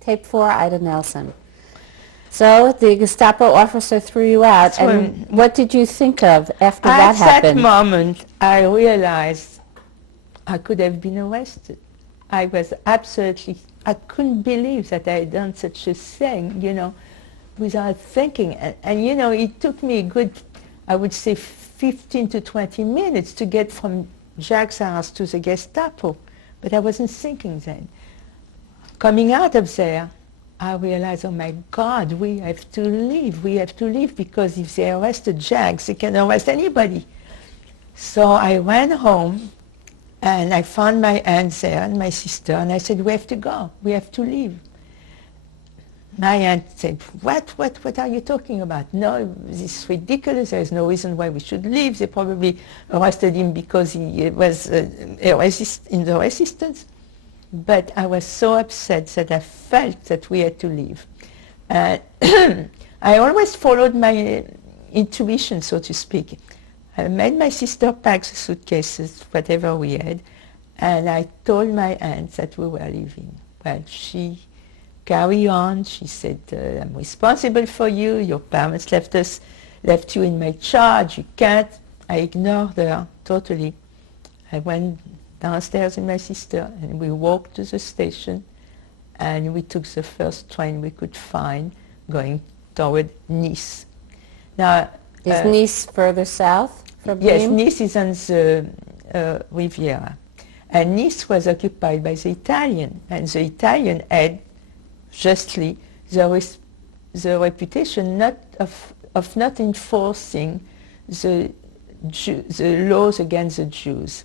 Tape 4, Ida Nelson. So the Gestapo officer threw you out, and what did you think of after that happened? At that moment, I realized I could have been arrested. I was absolutely, I couldn't believe that I had done such a thing, you know, without thinking. And you know, it took me a good, I would say, 15 to 20 minutes to get from Jack's house to the Gestapo. But I wasn't thinking then. Coming out of there, I realized, oh my God, we have to leave. We have to leave because if they arrested Jack, they can arrest anybody. So I went home and I found my aunt there and my sister, and I said, we have to go. We have to leave. My aunt said, what are you talking about? No, this is ridiculous. There's no reason why we should leave. They probably arrested him because he was in the resistance. But I was so upset that I felt that we had to leave. I always followed my intuition, so to speak. I made my sister pack the suitcases, whatever we had, and I told my aunt that we were leaving. Well, she carried on. She said, I'm responsible for you. Your parents left you in my charge. You can't. I ignored her totally. I went downstairs with my sister, and we walked to the station, and we took the first train we could find going toward Nice. Now, is Nice further south from Yes, Nîmes? Nice is on the Riviera. And Nice was occupied by the Italian, and the Italian had justly the reputation not of not enforcing the laws against the Jews.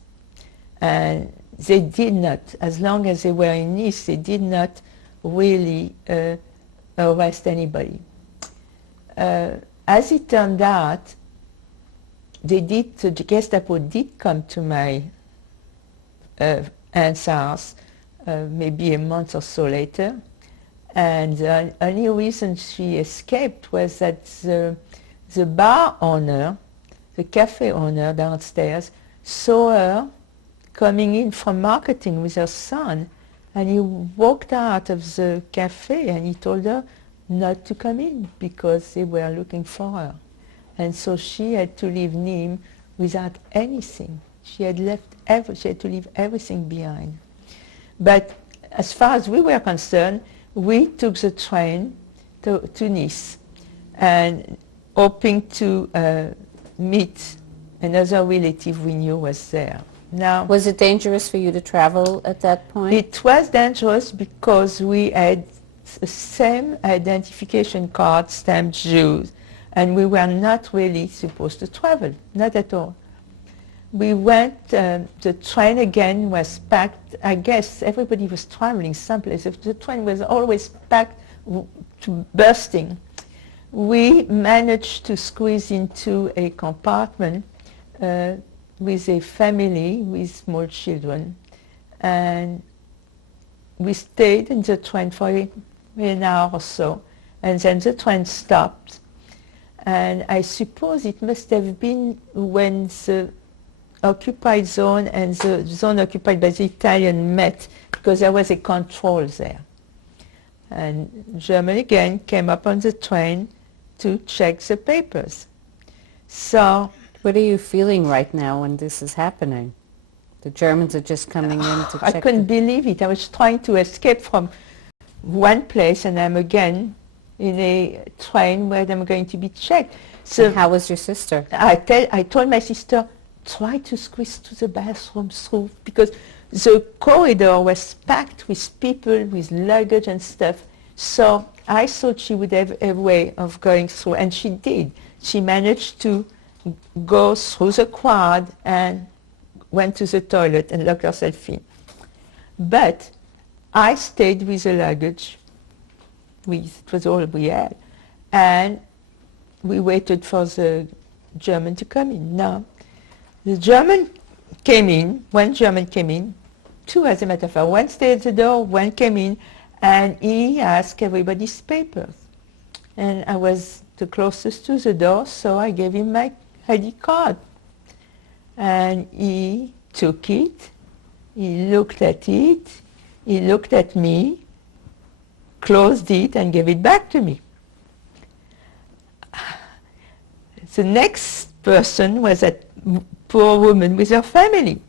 And they did not, as long as they were in Nice, they did not really arrest anybody. As it turned out, the Gestapo did come to my aunt's house maybe a month or so later, and the only reason she escaped was that the bar owner, the cafe owner downstairs, saw her coming in from marketing with her son, and he walked out of the cafe and he told her not to come in because they were looking for her. And so she had to leave Nîmes without anything. She had to leave everything behind. But as far as we were concerned, we took the train to Nice, and hoping to meet another relative we knew was there. Now, was it dangerous for you to travel at that point? It was dangerous because we had the same identification card stamped Jews, and we were not really supposed to travel, not at all. We went, the train again was packed. I guess everybody was traveling someplace. The train was always packed to bursting. We managed to squeeze into a compartment with a family with small children, and we stayed in the train for an hour or so, and then the train stopped, and I suppose it must have been when the occupied zone and the zone occupied by the Italian met, because there was a control there, and Germany again came up on the train to check the papers. So what are you feeling right now when this is happening? The Germans are just coming in to check. I couldn't believe it. I was trying to escape from one place, and I'm again in a train where I'm going to be checked. So how was your sister? I told my sister, try to squeeze to the bathroom through, because the corridor was packed with people, with luggage and stuff. So I thought she would have a way of going through, and she did. She managed to go through the crowd and went to the toilet and locked herself in. But I stayed with the luggage. It was all we had. And we waited for the German to come in. Now, the German came in, one German came in, two as a matter of fact. One stayed at the door, one came in, and he asked everybody's papers. And I was the closest to the door, so I gave him my ID card. And he took it, he looked at me, closed it and gave it back to me. The next person was that poor woman with her family.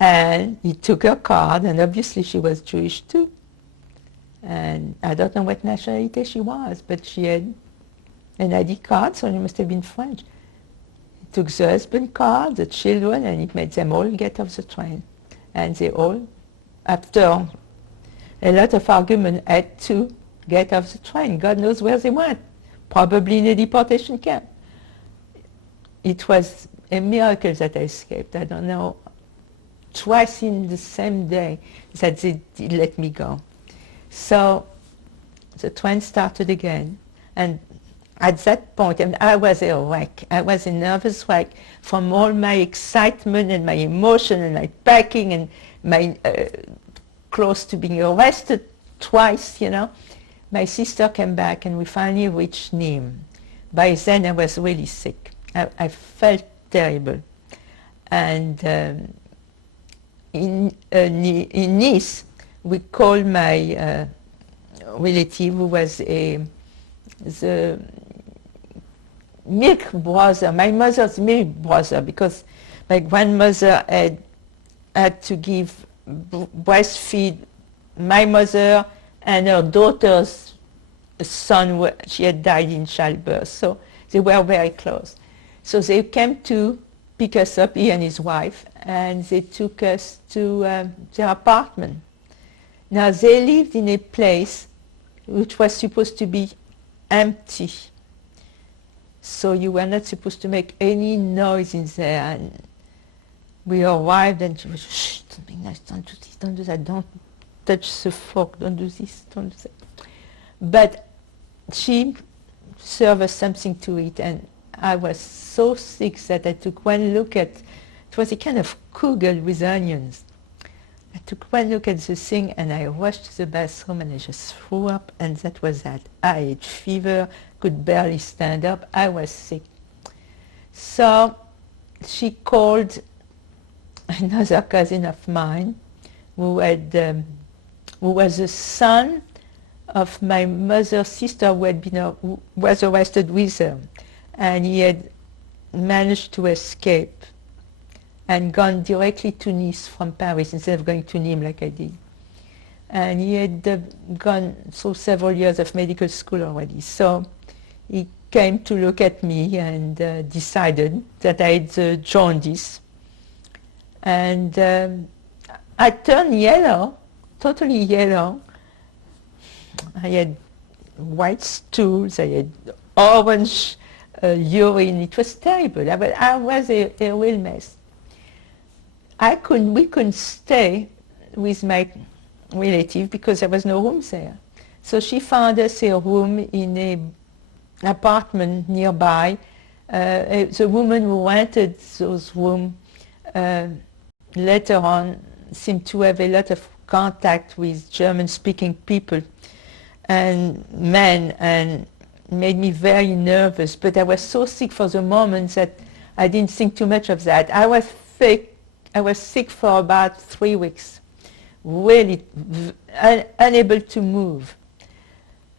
And he took her card, and obviously she was Jewish too. And I don't know what nationality she was, but she had an ID card, so she must have been French. He took the husband card, the children, and he made them all get off the train. And they all, after a lot of argument, had to get off the train. God knows where they went, probably in a deportation camp. It was a miracle that I escaped. I don't know, twice in the same day that they did let me go. So the train started again, and at that point, and I was a wreck. I was a nervous wreck from all my excitement and my emotion and my packing and my close to being arrested twice, you know. My sister came back, and we finally reached Nîmes. By then, I was really sick. I felt terrible. And in Nice, we called my relative, who was the milk brother, my mother's milk brother, because my grandmother had to give breastfeed my mother and her daughter's son. She had died in childbirth, so they were very close. So they came to pick us up, he and his wife, and they took us to their apartment. Now, they lived in a place which was supposed to be empty. So you were not supposed to make any noise in there. And we arrived, and she was, shh, don't be nice, don't do this, don't do that, don't touch the fork, don't do this, don't do that. But she served us something to eat, and I was so sick that I took one look at, it was a kind of kugel with onions. I took one look at the thing, and I rushed to the bathroom, and I just threw up, and that was that. I had fever, could barely stand up. I was sick. So she called another cousin of mine, who was the son of my mother's sister, who was arrested with her, and he had managed to escape and gone directly to Nice from Paris instead of going to Nîmes like I did. And he had gone through several years of medical school already. So he came to look at me and decided that I had jaundice. And I turned yellow, totally yellow. I had white stools, I had orange urine. It was terrible. I was a real mess. We couldn't stay with my relative because there was no room there. So she found us a room in an apartment nearby. The woman who rented those rooms later on seemed to have a lot of contact with German-speaking people and men, and made me very nervous. But I was so sick for the moment that I didn't think too much of that. I was sick for about 3 weeks, really unable to move.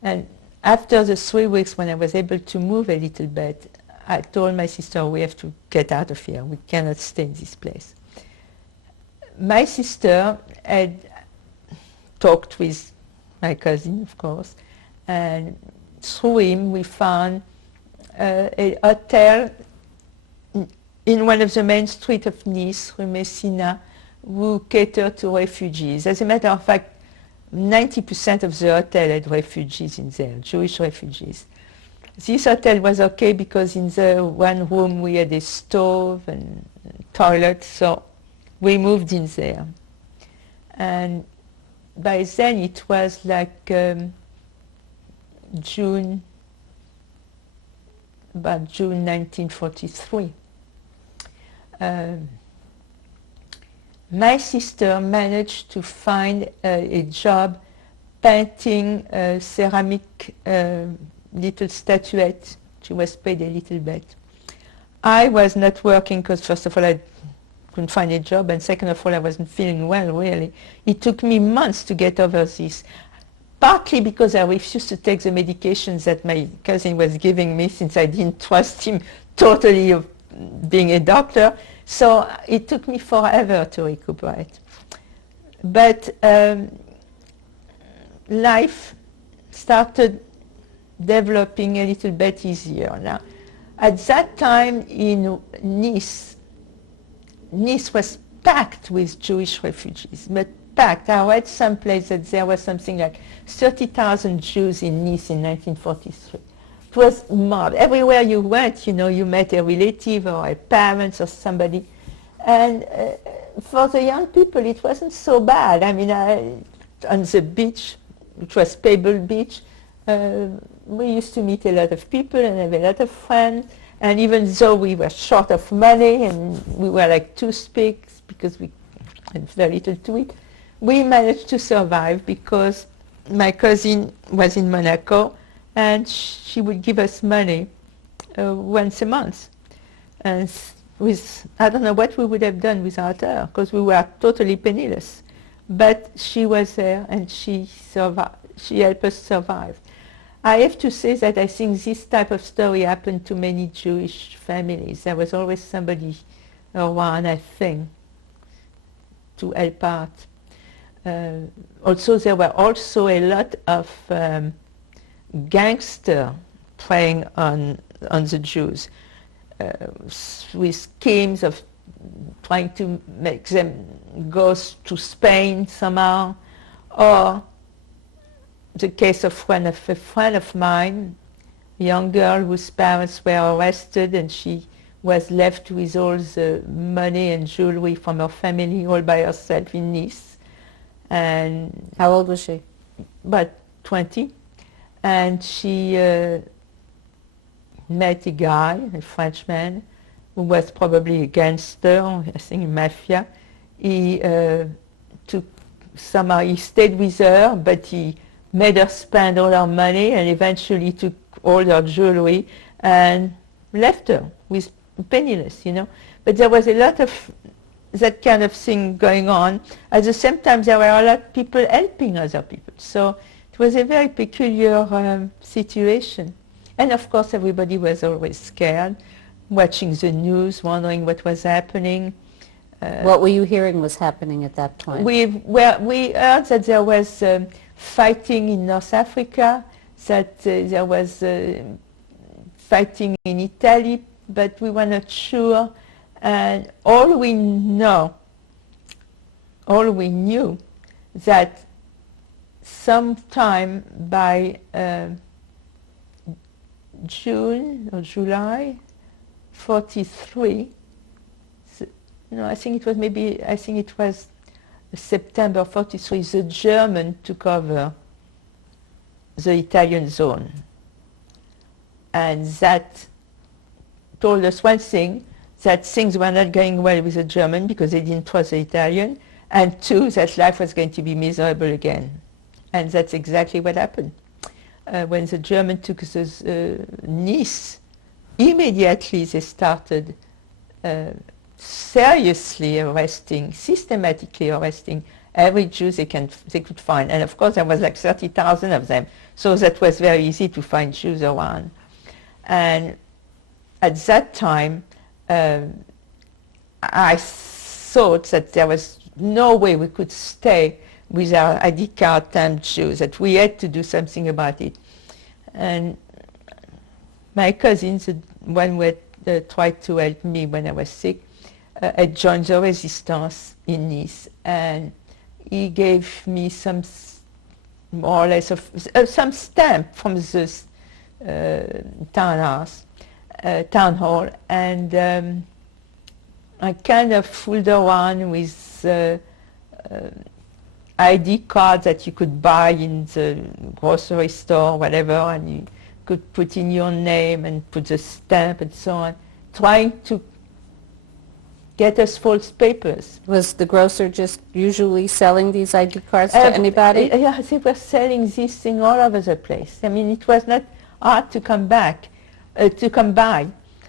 And after the 3 weeks, when I was able to move a little bit, I told my sister, we have to get out of here. We cannot stay in this place. My sister had talked with my cousin, of course, and through him we found a hotel in one of the main streets of Nice, Rue Messina, who catered to refugees. As a matter of fact, 90% of the hotel had refugees in there, Jewish refugees. This hotel was okay because in the one room we had a stove and toilet, so we moved in there. And by then it was like June 1943. My sister managed to find a job painting ceramic little statuettes. She was paid a little bit. I was not working because, first of all, I couldn't find a job, and second of all, I wasn't feeling well, really. It took me months to get over this. partly because I refused to take the medications that my cousin was giving me, since I didn't trust him totally of being a doctor. So it took me forever to recuperate. But life started developing a little bit easier now. At that time in Nice, Nice was packed with Jewish refugees, but packed. I read someplace that there was something like 30,000 Jews in Nice in 1943. It was mad. Everywhere you went, you know, you met a relative or a parent or somebody. And for the young people, it wasn't so bad. I mean, on the beach, which was Pebble Beach, we used to meet a lot of people and have a lot of friends. And even though we were short of money and we were like toothpicks because we had very little to eat, we managed to survive because my cousin was in Monaco and she would give us money once a month. And with, I don't know what we would have done without her, because we were totally penniless. But she was there and she survived. She helped us survive. I have to say that I think this type of story happened to many Jewish families. There was always somebody around, I think, to help out. Also, there were also a lot of gangsters preying on the Jews with schemes of trying to make them go to Spain somehow, or the case of a friend of mine, a young girl whose parents were arrested and she was left with all the money and jewelry from her family all by herself in Nice. And how old was she? About 20. And she met a guy, a Frenchman, who was probably a gangster, I think mafia. He he stayed with her, but he made her spend all her money and eventually took all her jewelry and left her with penniless, you know. But there was a lot of that kind of thing going on. At the same time, there were a lot of people helping other people. So it was a very peculiar situation. And of course, everybody was always scared, watching the news, wondering what was happening. What were you hearing was happening at that point? We heard that there was fighting in North Africa, that there was fighting in Italy, but we were not sure. And all we knew, that sometime by June or July 43, no, I think it was September 43, the German took over the Italian zone. And that told us one thing, that things were not going well with the German because they didn't trust the Italian, and two, that life was going to be miserable again. And that's exactly what happened. When the German took Nice, immediately they started systematically arresting every Jew they could find. And of course there was like 30,000 of them, so that was very easy to find Jews around. And at that time, I thought that there was no way we could stay with our ID card stamped Jews, that we had to do something about it. And my cousin, the one who had tried to help me when I was sick, had joined the resistance in Nice, and he gave me some, more or less, some stamp from this town hall, and I kind of fooled around with ID cards that you could buy in the grocery store, whatever, and you could put in your name and put the stamp and so on, trying to get us false papers. Was the grocer just usually selling these ID cards to anybody? Yeah, they were selling this thing all over the place. I mean, it was not hard to come by.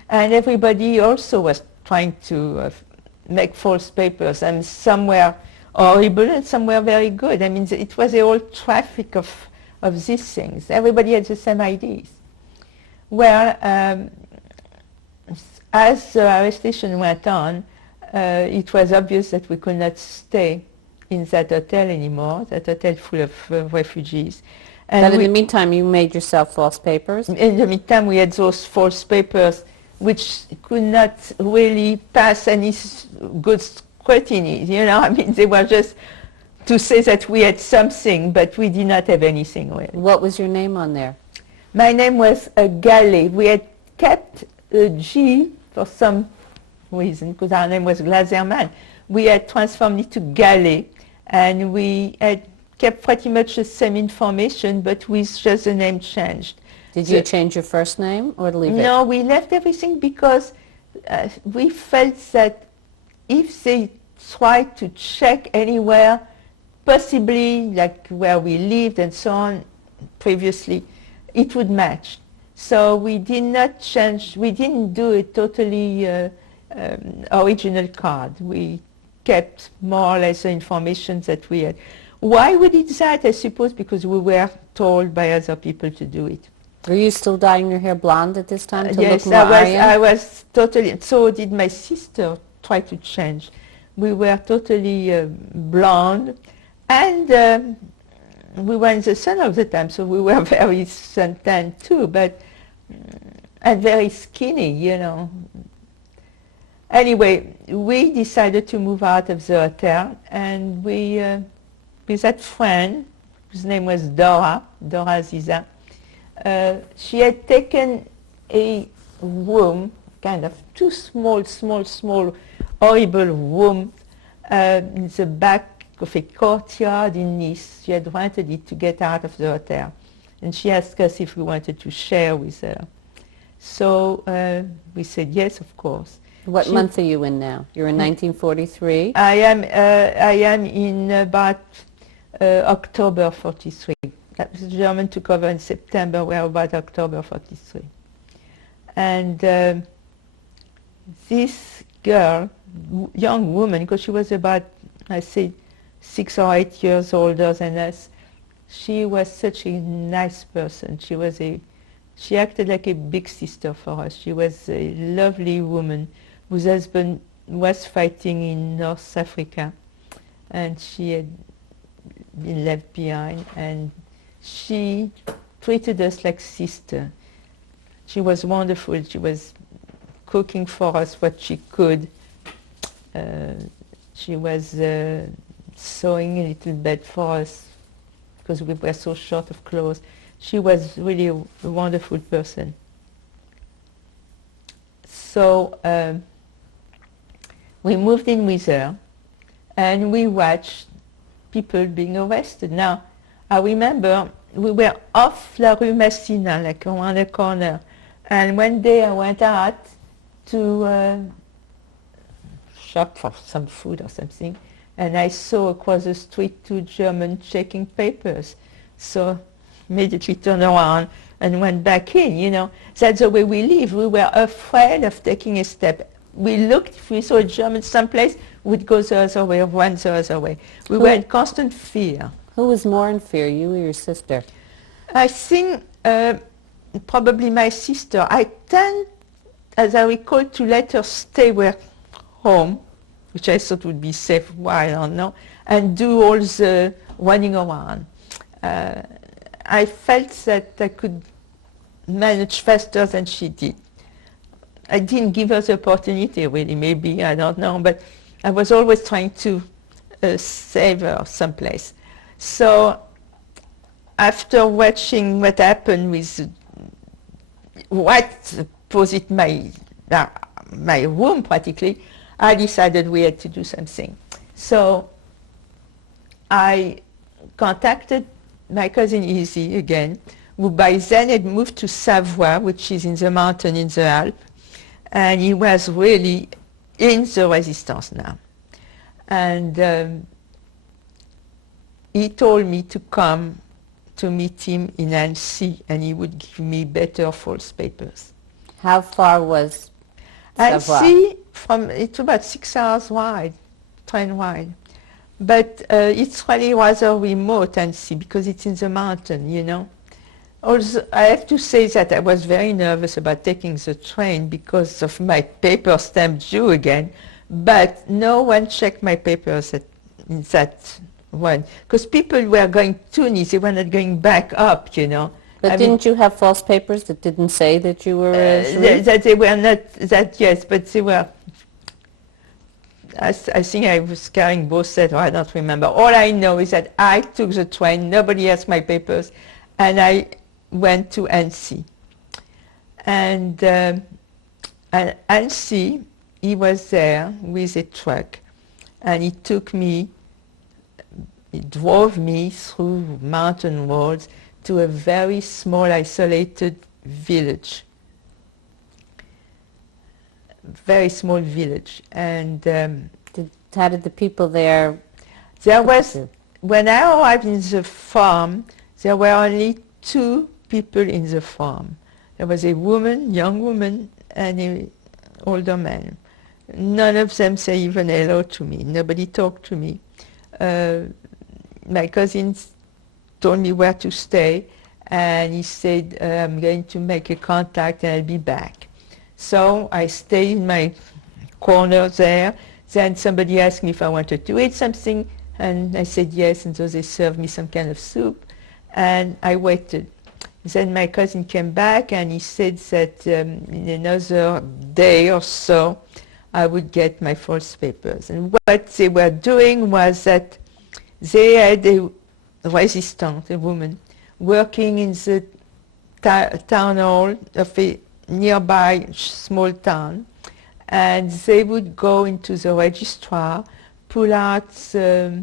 And everybody also was trying to make false papers, and some were horrible and some were very good. I mean, it was a whole traffic of of these things. Everybody had the same ideas. Well, as the arrestation went on, it was obvious that we could not stay in that hotel anymore, that hotel full of refugees. And but in the meantime, you made yourself false papers? in the meantime, we had those false papers which could not really pass any good scrutiny, you know. I mean, they were just to say that we had something, but we did not have anything really. What was your name on there? My name was Gallet. We had kept a G for some reason, because our name was Glazerman. We had transformed it to Gallet, and we had kept pretty much the same information, but with just the name changed. Did you change your first name or leave it? No, we left everything because we felt that if they tried to check anywhere, possibly like where we lived and so on previously, it would match. So we did not change, we didn't do a totally original card. We kept more or less the information that we had. Why we did that? I suppose because we were told by other people to do it. Were you still dyeing your hair blonde at this time to Yes, look more Aryan? I was totally, so did my sister try to change. We were totally blonde, and we were in the sun all the time, so we were very suntan too, but and very skinny, you know. Anyway, we decided to move out of the hotel, and we, with that friend, whose name was Dora Ziza, she had taken a room, kind of two small, horrible room in the back of a courtyard in Nice. She had rented it to get out of the hotel. And she asked us if we wanted to share with her. So we said yes, of course. What month are you in now? You're in 1943? I am in about October 43. The German took over in September. We're about October 43. And this girl, young woman, because she was about, I say, 6 or 8 years older than us, she was such a nice person. She acted like a big sister for us. She was a lovely woman whose husband was fighting in North Africa, and she had been left behind, and she treated us like sister. She was wonderful. She was cooking for us what she could. She was sewing a little bit for us because we were so short of clothes. She was really a wonderful person. So we moved in with her, and we watched people being arrested. Now, I remember we were off La Rue Massina, like around the corner, and one day I went out to shop for some food or something, and I saw across the street 2 Germans checking papers. So immediately turned around and went back in, you know. That's the way we live. We were afraid of taking a step. We looked, if we saw a German someplace, we'd go the other way or run the other way. We were in constant fear. Who was more in fear, you or your sister? I think probably my sister. I tend, as I recall, to let her stay home, which I thought would be safe, why I don't know, and do all the running around. I felt that I could manage faster than she did. I didn't give her the opportunity, really, maybe, I don't know, but I was always trying to save her someplace. So after watching what happened with right opposite my room practically, I decided we had to do something. So I contacted my cousin Izzy again, who by then had moved to Savoie, which is in the mountain in the Alps, and he was really in the resistance now. And he told me to come to meet him in Annecy, and he would give me better false papers. How far was Savoie? Annecy, it's about 6 hours wide, train wide. But it's really rather remote, Annecy, because it's in the mountain, you know. Also, I have to say that I was very nervous about taking the train because of my paper stamp due again, but no one checked my papers in that one, because people were going to Nice, they were not going back up, you know. But didn't you have false papers that didn't say that you were a Jewish? That they were not, that yes, but they were, I think I was carrying both sets, or I don't remember. All I know is that I took the train, nobody asked my papers, and I went to Annecy. And Annecy, he was there with a truck, and he drove me through mountain roads to a very small, isolated village. Very small village. And how did the people there? There was, when I arrived in the farm, there were only 2 people in the farm. There was a woman, young woman, and an older man. None of them said even hello to me. Nobody talked to me. My cousins told me where to stay, and he said, I'm going to make a contact and I'll be back. So I stayed in my corner there. Then somebody asked me if I wanted to eat something, and I said yes, and so they served me some kind of soup, and I waited. Then my cousin came back, and he said that in another day or so, I would get my false papers. And what they were doing was that they had a resistant, a woman, working in the town hall of a nearby small town, and they would go into the registrar, pull out the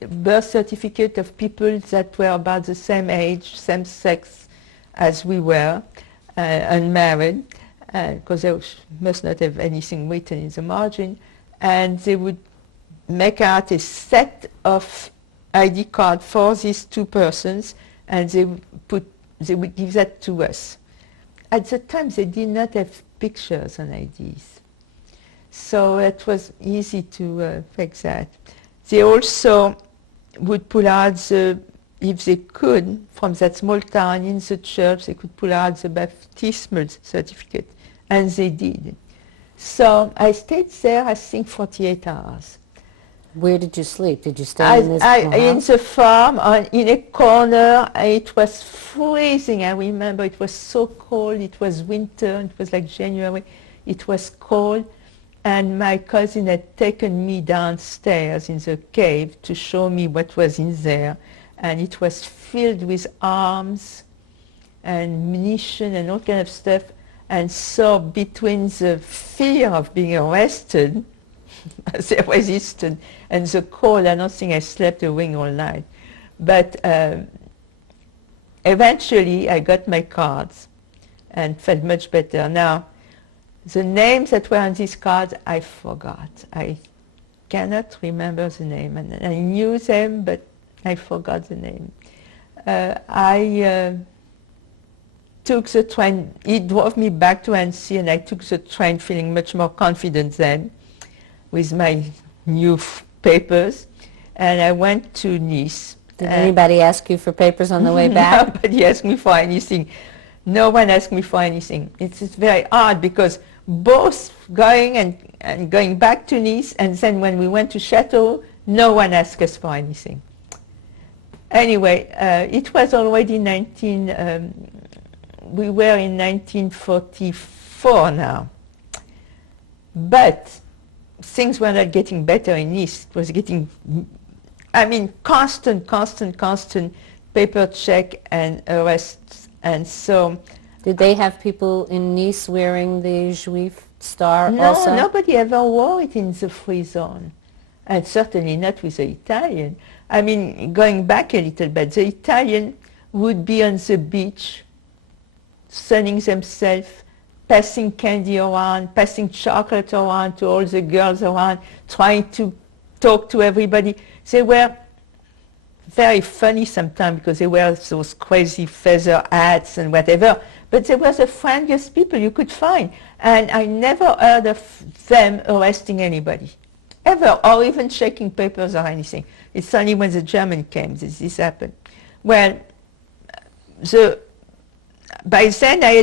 birth certificate of people that were about the same age, same sex as we were, unmarried, because they must not have anything written in the margin, and they would make out a set of ID card for these 2 persons, and they would give that to us. At the time, they did not have pictures on IDs, so it was easy to fix that. They also would pull out if they could, from that small town in the church, they could pull out the baptismal certificate, and they did. So I stayed there, I think, 48 hours. Where did you sleep? Did you stay in this in the farm, in a corner. It was freezing. I remember it was so cold. It was winter. It was like January. It was cold. And my cousin had taken me downstairs in the cave to show me what was in there. And it was filled with arms and munition and all kind of stuff. And so between the fear of being arrested, the resistance, and the cold, I don't think I slept a wink all night. But eventually I got my cards and felt much better. Now, the names that were on these cards, I forgot. I cannot remember the name. And I knew them, but I forgot the name. I took the train. He drove me back to Annecy, and I took the train feeling much more confident then with my new papers. And I went to Nice. Did anybody ask you for papers on the way back? Nobody asked me for anything. No one asked me for anything. It's very odd because both going and going back to Nice, and then when we went to Chateau, no one asked us for anything. Anyway, it was already we were in 1944 now. But things were not getting better in Nice. It was getting, constant paper check and arrests. And so... Did they have people in Nice wearing the Juif star also? No, nobody ever wore it in the free zone. And certainly not with the Italian. Going back a little bit, the Italian would be on the beach, sunning themselves, passing candy around, passing chocolate around to all the girls around, trying to talk to everybody. They were very funny sometimes because they wear those crazy feather hats and whatever, but they were the friendliest people you could find. And I never heard of them arresting anybody. ever, or even checking papers or anything. It's only when the German came that this happened. Well, by then I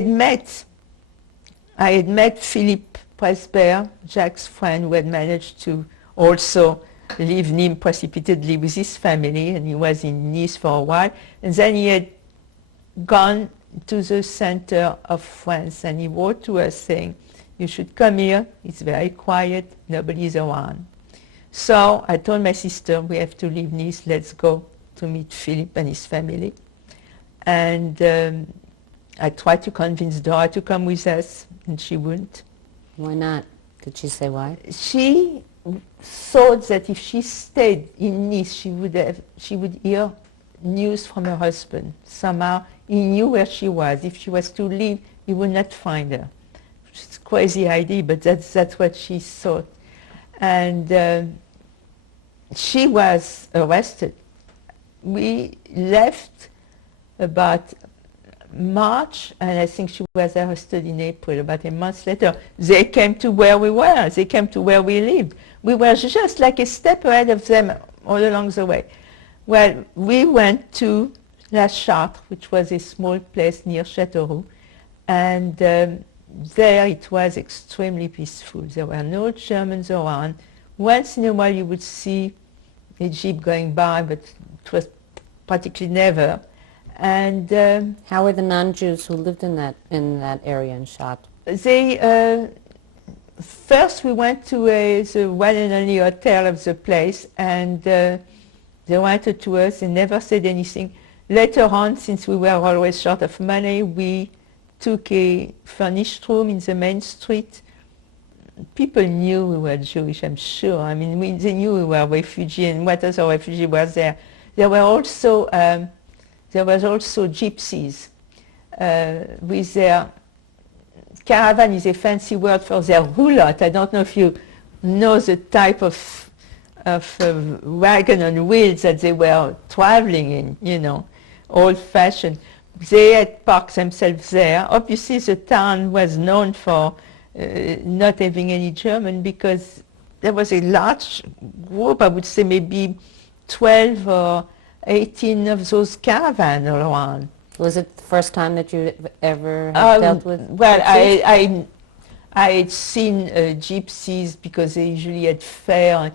had met Philippe Presbert, Jacques' friend, who had managed to also leave Nîmes precipitedly with his family, and he was in Nice for a while. And then he had gone to the center of France, and he wrote to us saying, "You should come here, it's very quiet, nobody's around." So I told my sister, "We have to leave Nice, let's go to meet Philippe and his family." And I tried to convince Dora to come with us, and she wouldn't. Why not? Did she say why? She thought that if she stayed in Nice, she would hear news from her husband. Somehow he knew where she was. If she was to leave, he would not find her. It's a crazy idea, but that's what she thought. And she was arrested. We left about March, and I think she was arrested in April. About a month later, they came to where we were. They came to where we lived. We were just like a step ahead of them all along the way. Well, we went to La Chartre, which was a small place near Châteauroux, and there it was extremely peaceful. There were no Germans around. Once in a while you would see a jeep going by, but it was practically never. And how were the non-Jews who lived in that area in Chartres? They first we went to the one and only hotel of the place, and they wanted to us and never said anything. Later on, since we were always short of money, we took a furnished room in the main street. People knew we were Jewish, I'm sure. I mean, they knew we were refugees, and what other refugee was there. There was also gypsies with their caravan is a fancy word for their roulotte. I don't know if you know the type of wagon on wheels that they were traveling in, you know, old-fashioned. They had parked themselves there. Obviously, the town was known for not having any German because there was a large group, I would say maybe 12 or 18 of those caravans all around. Was it the first time that you ever dealt with Well, gypsies? I had seen gypsies because they usually had fair on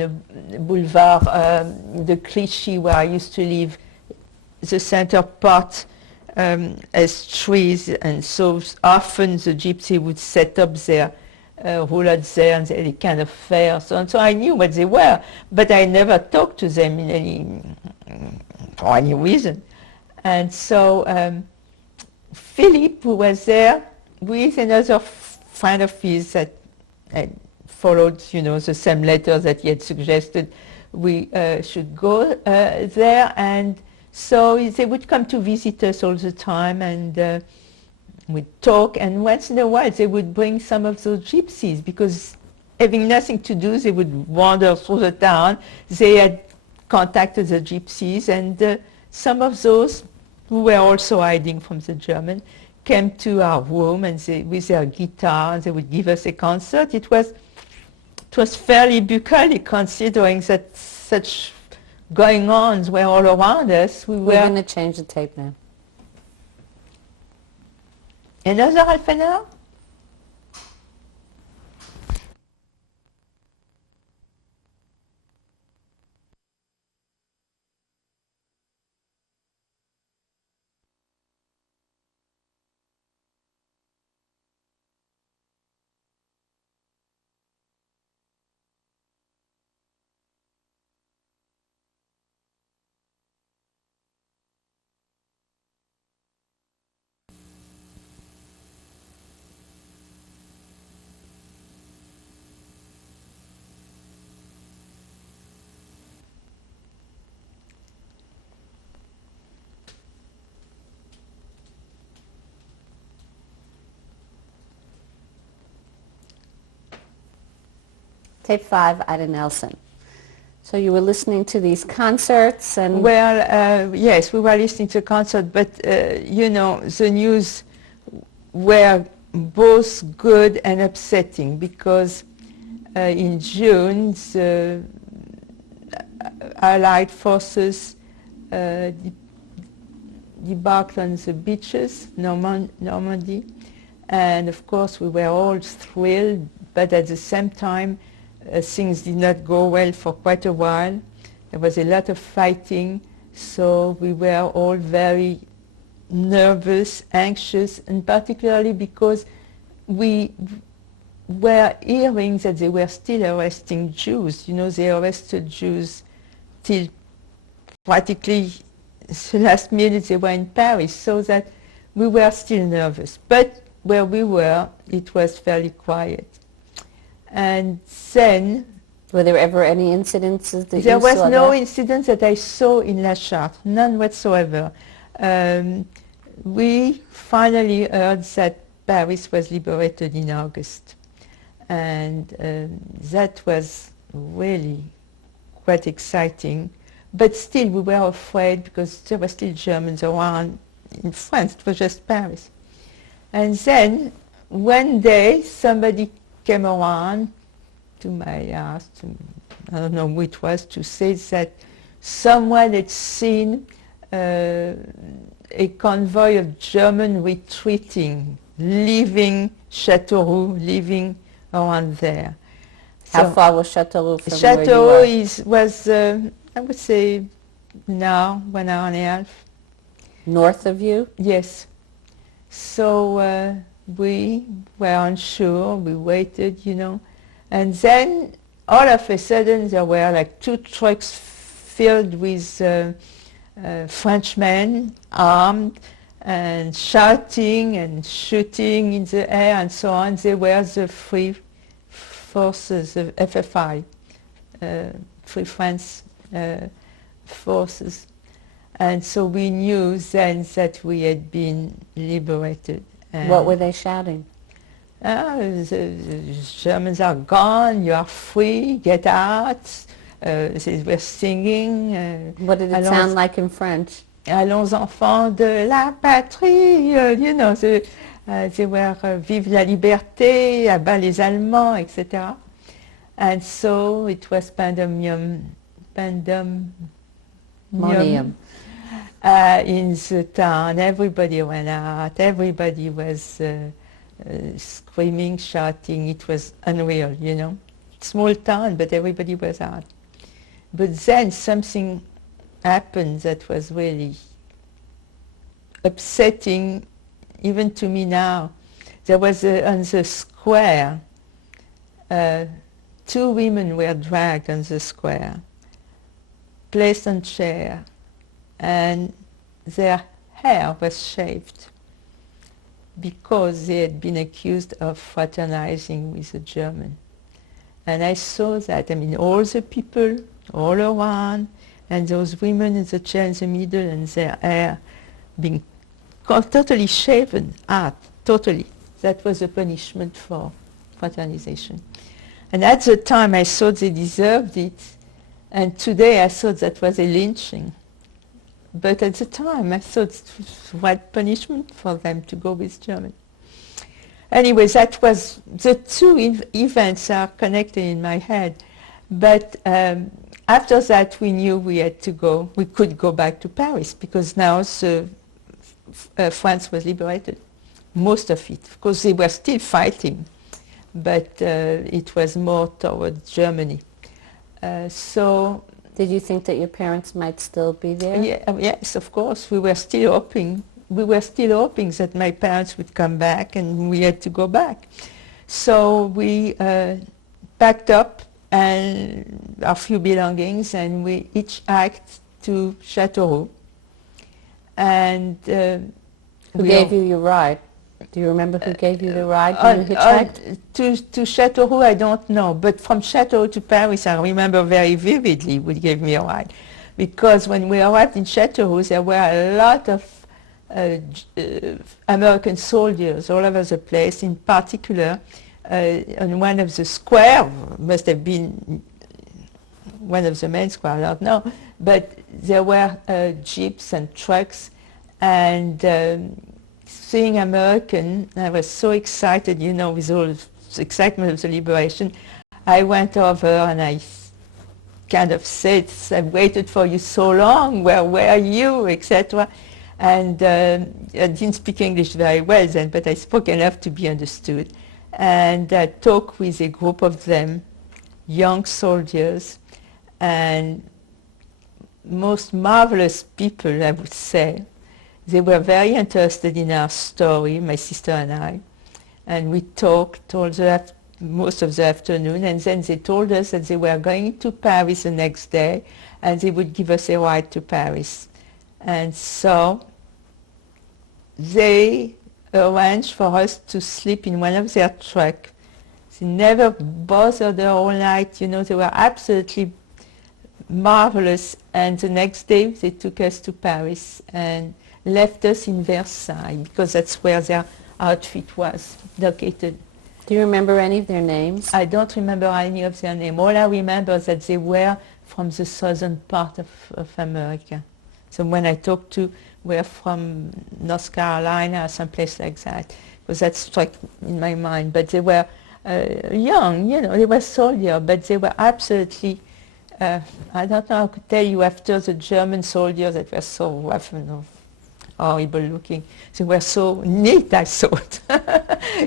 a boulevard, the Clichy, where I used to live. The center part as trees, and so often the gypsy would set up their roulottes there, and they had a kind of fair. So I knew what they were, but I never talked to them for any reason. And so Philippe, who was there with another friend of his that had followed, you know, the same letter that he had suggested we should go there, and so they would come to visit us all the time, and we'd talk, and once in a while they would bring some of those gypsies, because having nothing to do, they would wander through the town. They had contacted the gypsies, and some of those who were also hiding from the German came to our room, and with their guitar, and they would give us a concert. It was fairly bucolic, considering that such going-ons were all around us. We're going to change the tape now. Another half an hour? Tape 5, Ida Nelson. So you were listening to these concerts, and Well, yes, we were listening to a concert, but you know, the news were both good and upsetting, because in June, the Allied forces debarked on the beaches, Normandy, and of course we were all thrilled, but at the same time things did not go well for quite a while. There was a lot of fighting, so we were all very nervous, anxious, and particularly because we were hearing that they were still arresting Jews. You know, they arrested Jews till practically the last minute they were in Paris, so that we were still nervous. But where we were, it was fairly quiet. And then... Were there ever any incidences that There you was saw no there? incident that I saw in La Charte, none whatsoever. We finally heard that Paris was liberated in August. And that was really quite exciting. But still we were afraid because there were still Germans around in France. It was just Paris. And then one day somebody came around to my house, I don't know who it was, to say that someone had seen a convoy of German retreating, leaving Châteauroux, leaving around there. How So far was Châteauroux from where you were? Châteauroux was, I would say, now 1 hour and a half. North of you? Yes. So we were unsure, we waited, you know. And then all of a sudden there were like 2 trucks filled with Frenchmen, armed, and shouting and shooting in the air and so on. They were the Free Forces of FFI, Free France forces. And so we knew then that we had been liberated. And What were they shouting? The Germans are gone, you are free, get out. They were singing. What did it sound like in French? Allons enfants de la patrie, you know, they were vive la liberté, abat les Allemands, etc. And so it was pandemonium Monium. in the town. Everybody went out, everybody was screaming, shouting. It was unreal, you know. Small town, but everybody was out. But then something happened that was really upsetting, even to me now. There was on the square, 2 women were dragged on the square, placed on chair, and their hair was shaved because they had been accused of fraternizing with the German. And I saw that, I mean, all the people all around, and those women in the chair in the middle, and their hair being totally shaven out, totally. That was a punishment for fraternization. And at the time I thought they deserved it, and today I thought that was a lynching. But at the time I thought it was right punishment for them to go with Germany. Anyway, that was, the 2 events are connected in my head. But after that we knew we had to go, we could go back to Paris, because now France was liberated, most of it. Of course they were still fighting, but it was more towards Germany. So... Did you think that your parents might still be there? Yes, of course. We were still hoping. We were still hoping that my parents would come back, and we had to go back. So we packed up and our few belongings, and we each hiked to Châteauroux. And who gave you your ride? Do you remember who gave you the ride when you hitchhiked? To Châteauroux, I don't know, but from Châteauroux to Paris, I remember very vividly who gave me a ride. Because when we arrived in Châteauroux, there were a lot of American soldiers all over the place. In particular, on one of the squares, must have been one of the main squares, I don't know, but there were jeeps and trucks, and seeing American, I was so excited, you know, with all the excitement of the liberation. I went over and I kind of said, I waited for you so long, where were you, etc. And I didn't speak English very well then, but I spoke enough to be understood. And I talked with a group of them, young soldiers, and most marvelous people, I would say. They were very interested in our story, my sister and I. And we talked most of the afternoon, and then they told us that they were going to Paris the next day, and they would give us a ride to Paris. And so they arranged for us to sleep in one of their trucks. They never bothered us all night, you know, they were absolutely marvelous. And the next day they took us to Paris and left us in Versailles, because that's where their outfit was located. Do you remember any of their names? I don't remember any of their names. All I remember is that they were from the southern part of America. So when I talked to, were from North Carolina or someplace like that, because that struck in my mind. But they were young, you know, they were soldiers, but they were absolutely, I don't know how to tell you, after the German soldiers that were so rough and horrible looking. They were so neat, I thought.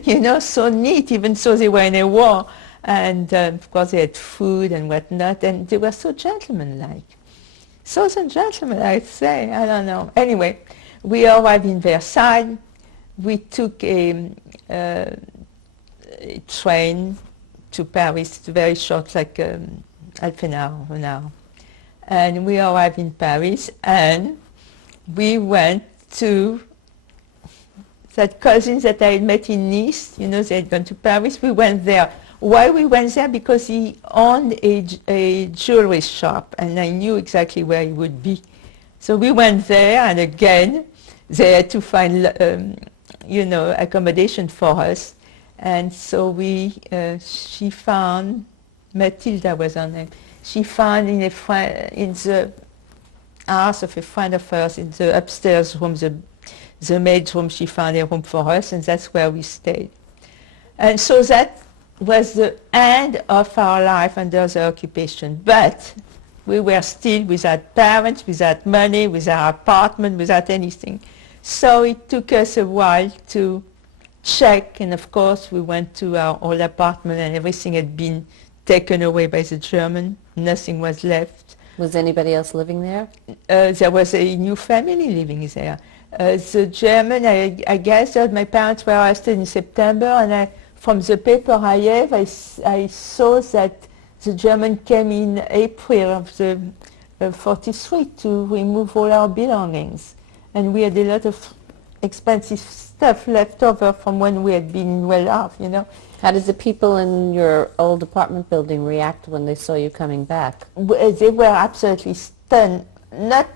You know, so neat, even so they were in a war. And of course they had food and whatnot, and they were so gentlemanlike. Southern gentlemen, I'd say, I don't know. Anyway, we arrived in Versailles. We took a train to Paris, very short, like half an hour. And we arrived in Paris, and we went to that cousin that I had met in Nice. You know, they had gone to Paris. We went there. Why we went there? Because he owned a jewelry shop, and I knew exactly where he would be. So we went there, and again, they had to find, you know, accommodation for us. And so she found, Matilda was her name, she found in the house of a friend of hers, in the upstairs room, the maid's room, she found a room for us, and that's where we stayed. And so that was the end of our life under the occupation. But we were still without parents, without money, without apartment, without anything. So it took us a while to check, and of course we went to our old apartment, and everything had been taken away by the German. Nothing was left. Was anybody else living there? There was a new family living there. The German, I guess that my parents were arrested in September, and from the paper I have, I saw that the German came in April of the 43 to remove all our belongings. And we had a lot of expensive stuff left over from when we had been well off, you know. How did the people in your old apartment building react when they saw you coming back? They were absolutely stunned. Not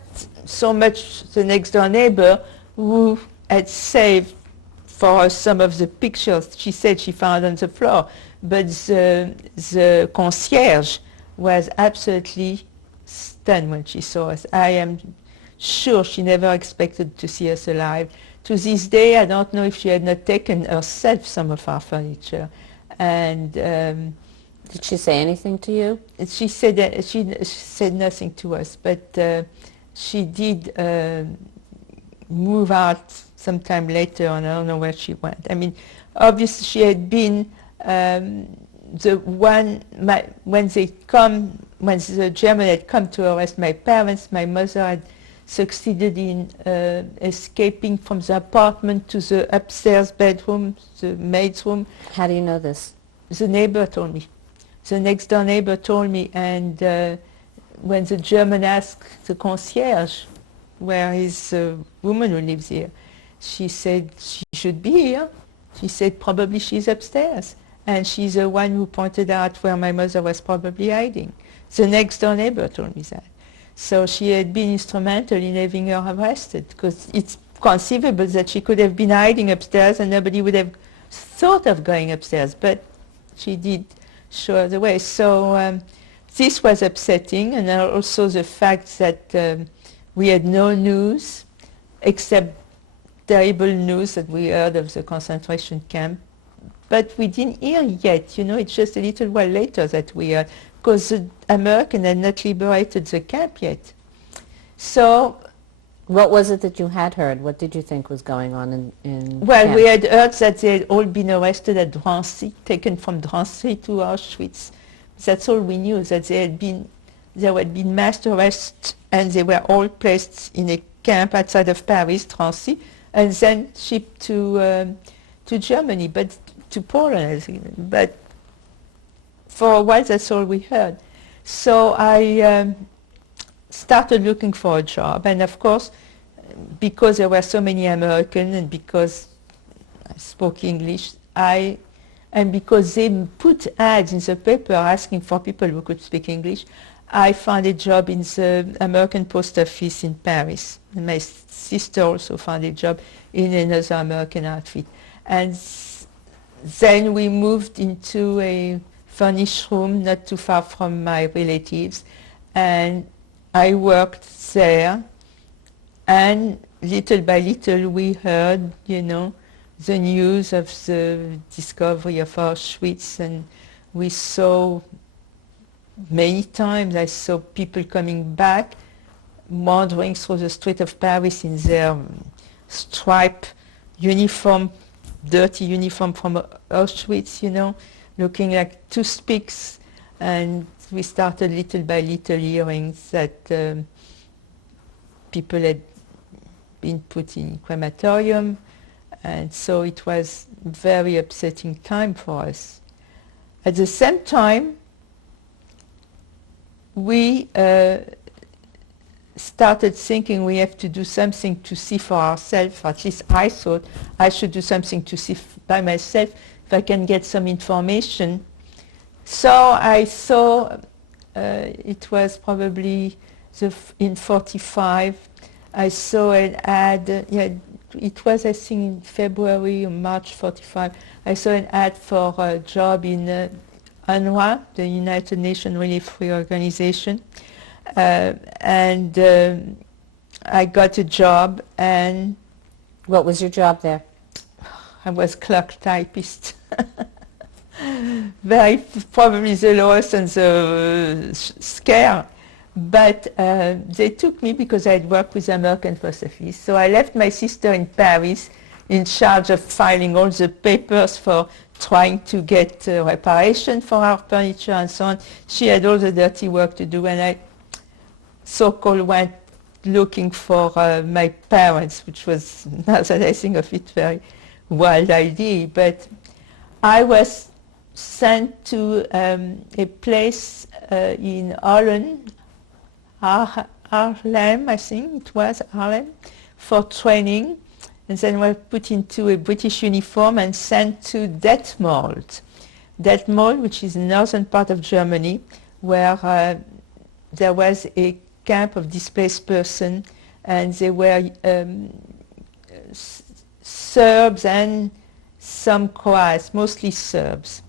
so much the next door neighbor, who had saved for us some of the pictures she said she found on the floor, but the concierge was absolutely stunned when she saw us. I am sure she never expected to see us alive. To this day, I don't know if she had not taken herself some of our furniture. And did she say anything to you? She said nothing to us, but she did move out sometime later, and I don't know where she went. I mean, obviously she had been the one, when the German had come to arrest my parents, my mother had succeeded in escaping from the apartment to the upstairs bedroom, the maid's room. How do you know this? The neighbor told me. The next door neighbor told me, and when the German asked the concierge, where is the woman who lives here, she said she should be here. She said probably she's upstairs. And she's the one who pointed out where my mother was probably hiding. The next door neighbor told me that. So she had been instrumental in having her arrested, because it's conceivable that she could have been hiding upstairs and nobody would have thought of going upstairs, but she did show her the way. So this was upsetting, and also the fact that we had no news except terrible news that we heard of the concentration camp but we didn't hear yet, it's just a little while later that we heard, because the Americans had not liberated the camp yet. So, what was it that you had heard? What did you think was going on in well, camp? we had heard that they had all been arrested at Drancy, taken from Drancy to Auschwitz. That's all we knew, that there had been mass arrests, and they were all placed in a camp outside of Paris, Drancy, and then shipped to Germany, but to Poland, I think. But for a while, that's all we heard. So I started looking for a job, and of course, because there were so many Americans, and because I spoke English, and because they put ads in the paper asking for people who could speak English, I found a job in the American post office in Paris. And my sister also found a job in another American outfit. And then we moved into a furnished room not too far from my relatives, and I worked there, and little by little we heard, the news of the discovery of Auschwitz, and we saw many times, I saw people coming back, wandering through the street of Paris in their striped uniform, dirty uniform from Auschwitz, looking like toothpicks, and we started little by little hearing that people had been put in crematorium, and so it was a very upsetting time for us. At the same time, we started thinking we have to do something to see for ourselves. At least I thought I should do something to see by myself if I can get some information. So I saw, it was probably in 45, I saw an ad, it was I think in February or March 45, I saw an ad for a job in UNRWA, the United Nations Relief Free Organization, and I got a job. And what was your job there? I was clerk typist. Probably the lowest and the scare, but they took me because I had worked with the American Post Office. So I left my sister in Paris in charge of filing all the papers for trying to get reparation for our furniture and so on. She had all the dirty work to do, and I so-called went looking for my parents, which was, now that I think of it, very wild idea. But I was sent to a place in Holland, Haarlem, I think it was Haarlem, for training, and then were put into a British uniform and sent to Detmold. Detmold, which is the northern part of Germany, where there was a camp of displaced persons, and they were Serbs and some Croats, mostly Serbs.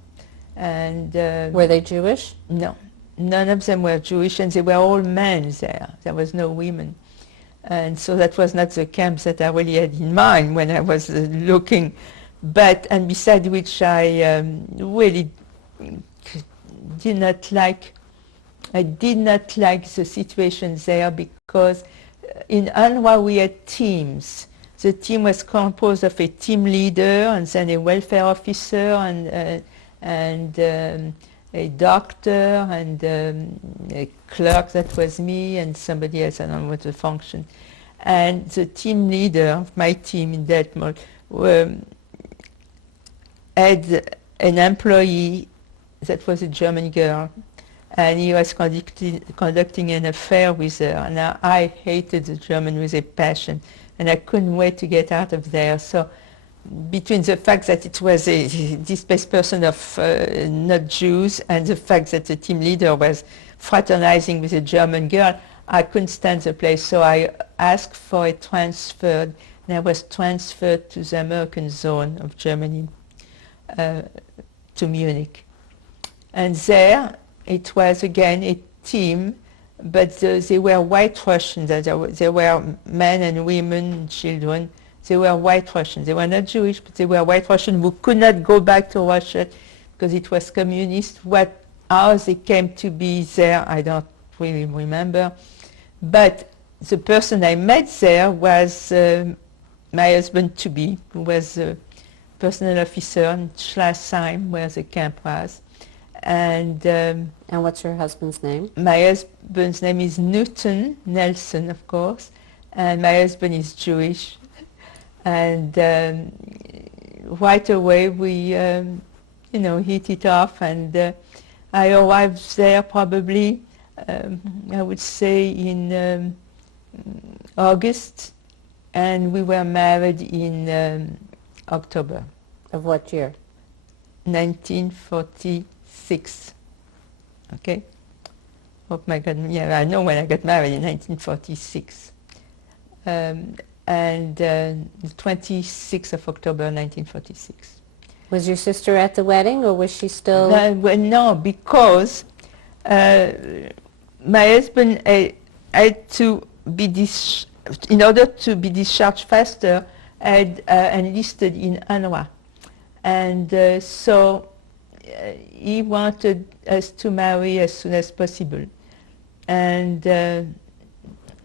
And were they Jewish? No, none of them were Jewish, and they were all men there. There was no women. And so that was not the camp that I really had in mind when I was looking. But, and beside which I really did not like the situation there, because in UNRWA we had teams. The team was composed of a team leader and then a welfare officer and a doctor and a clerk, that was me, and somebody else, I don't know what the function. And the team leader of my team in Detmold had an employee that was a German girl, and he was conducting an affair with her, and I hated the German with a passion, and I couldn't wait to get out of there. So between the fact that it was a displaced person of not Jews and the fact that the team leader was fraternizing with a German girl, I couldn't stand the place. So I asked for a transfer, and I was transferred to the American zone of Germany, to Munich. And there it was again a team, but they were white Russians. There were men and women and children, They were white Russians. They were not Jewish, but they were white Russians who could not go back to Russia because it was communist. How they came to be there, I don't really remember. But the person I met there was my husband-to-be, who was a personnel officer in Schlesheim, where the camp was. And what's your husband's name? My husband's name is Newton Nelson, of course, and my husband is Jewish. And right away we, hit it off, and I arrived there probably, I would say, in August, and we were married in October. Of what year? 1946. Okay? I know when I got married in 1946. And 26th of October 1946. Was your sister at the wedding, or was she still? Well, no, because my husband had to be in order to be discharged faster, had enlisted in UNRWA, and so he wanted us to marry as soon as possible, and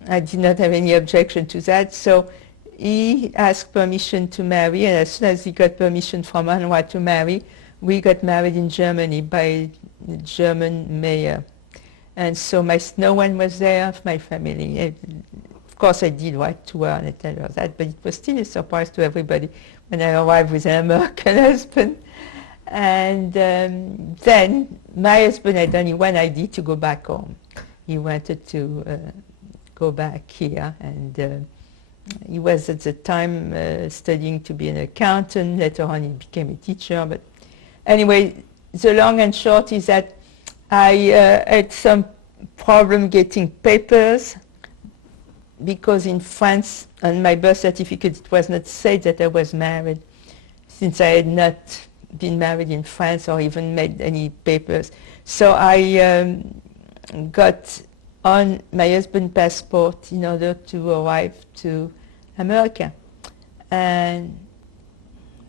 I did not have any objection to that, so he asked permission to marry, and as soon as he got permission from UNRWA to marry, we got married in Germany by the German mayor. And so no one was there of my family. Of course I did write to her and tell her that, but it was still a surprise to everybody when I arrived with an American husband. And then my husband had only one idea: to go back home. He wanted to go back here, and he was at the time studying to be an accountant. Later on he became a teacher. But anyway, the long and short is that I had some problem getting papers, because in France, on my birth certificate, it was not said that I was married, since I had not been married in France or even made any papers. So I got on my husband's passport in order to arrive to America. And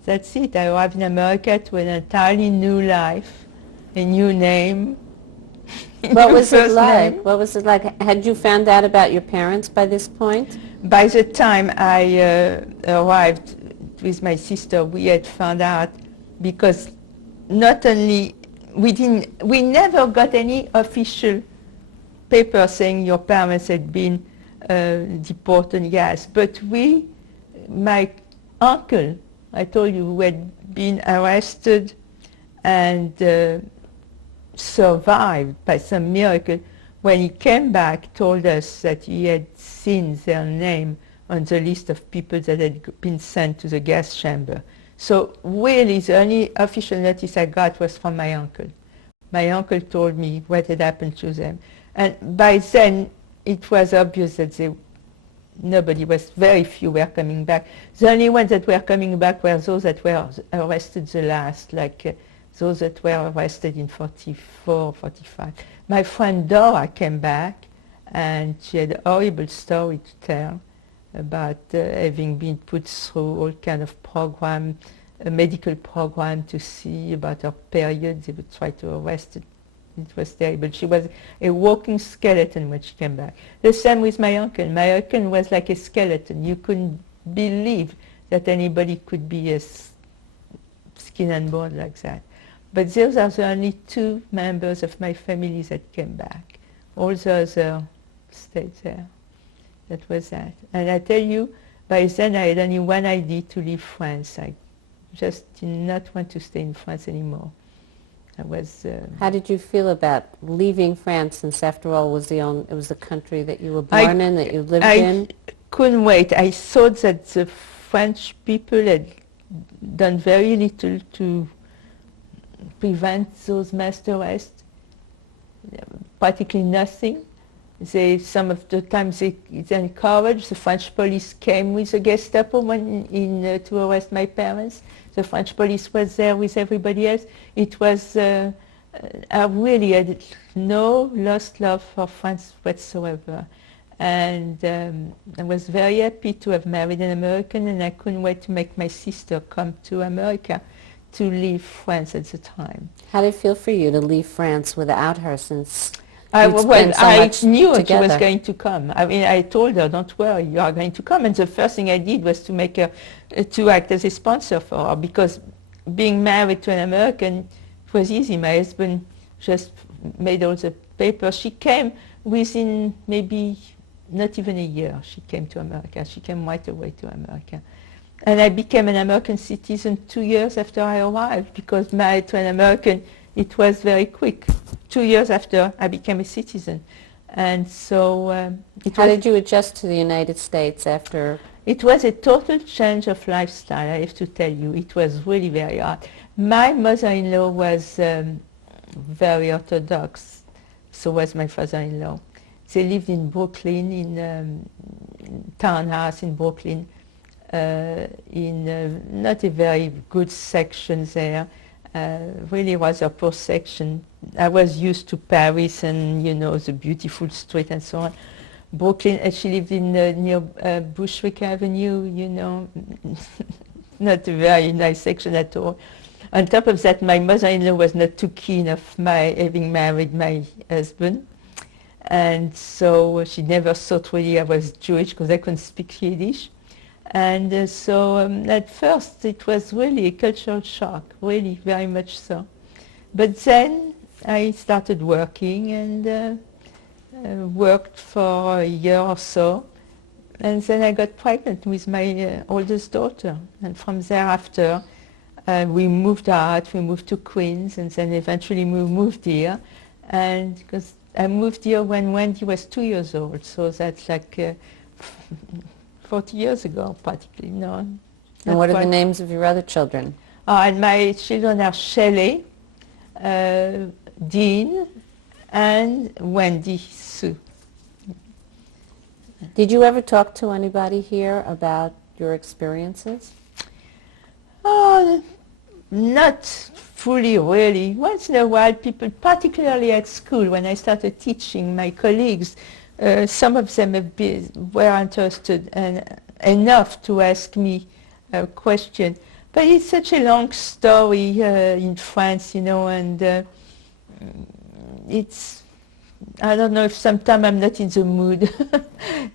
that's it. I arrived in America to an entirely new life, a new name. What was it like? What was it like? Had you found out about your parents by this point? By the time I arrived with my sister, we had found out, because not only we never got any official paper saying your parents had been deported, yes, but my uncle, I told you, who had been arrested and survived by some miracle, when he came back, told us that he had seen their name on the list of people that had been sent to the gas chamber. So really the only official notice I got was from my uncle. My uncle told me what had happened to them. And by then it was obvious that very few were coming back. The only ones that were coming back were those that were arrested the last, like those that were arrested in 44, 45. My friend Dora came back, and she had a horrible story to tell about having been put through all kind of program, a medical program to see about her period. They would try to arrest it. It was terrible. She was a walking skeleton when she came back. The same with my uncle. My uncle was like a skeleton. You couldn't believe that anybody could be a skin and bone like that. But those are the only two members of my family that came back. All the others stayed there. That was that. And I tell you, by then I had only one idea: to leave France. I just did not want to stay in France anymore. I was. How did you feel about leaving France, since after all it was the country that you were born in, that you lived in? I couldn't wait. I thought that the French people had done very little to prevent those mass arrests. Practically nothing. Some of the times they encouraged. The French police came with the Gestapo to arrest my parents. The French police was there with everybody else. It was, I really had no lost love for France whatsoever. And I was very happy to have married an American, and I couldn't wait to make my sister come to America to leave France at the time. How did it feel for you to leave France without her, since I you'd spent so much knew she together? was going to come. I mean, I told her, "Don't worry, you are going to come." And the first thing I did was to make her, to act as a sponsor for her, because being married to an American, it was easy. My husband just made all the papers. She came within maybe not even a year. She came to America. She came right away to America. And I became an American citizen 2 years after I arrived, because married to an American, it was very quick. 2 years after, I became a citizen. And so How did you adjust to the United States after? it was a total change of lifestyle, I have to tell you. It was really very hard. My mother-in-law was very Orthodox, so was my father-in-law. They lived in Brooklyn, in townhouse in Brooklyn, in not a very good section there. Really was a poor section. I was used to Paris and, you know, the beautiful street and so on. Brooklyn, she lived in near Bushwick Avenue, you know, not a very nice section at all. On top of that, my mother-in-law was not too keen of my having married my husband. And so she never thought really I was Jewish, because I couldn't speak Yiddish. And so at first it was really a cultural shock, really very much so. But then I started working and worked for a year or so. And then I got pregnant with my oldest daughter. And from thereafter, we moved out, we moved to Queens, and then eventually we moved here. And because I moved here when Wendy was 2 years old, so that's like 40 years ago, practically. No. And what are the names of your other children? And my children are Shelley, Dean, and Wendy Sue. Did you ever talk to anybody here about your experiences? Oh, not fully, really. Once in a while, people, particularly at school, when I started teaching, my colleagues, some of them were interested and enough to ask me a question. But it's such a long story in France, you know, and it's, I don't know if sometime I'm not in the mood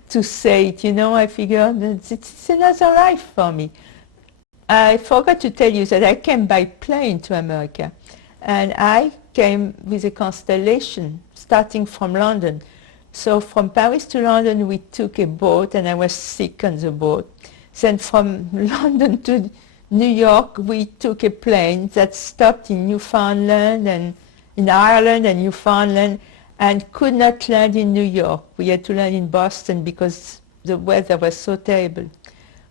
to say it, you know. I figure that it's another life for me. I forgot to tell you that I came by plane to America, and I came with a Constellation starting from London. So from Paris to London we took a boat, and I was sick on the boat. Then from London to New York we took a plane that stopped in Newfoundland and in Ireland and Newfoundland, and could not land in New York. We had to land in Boston because the weather was so terrible.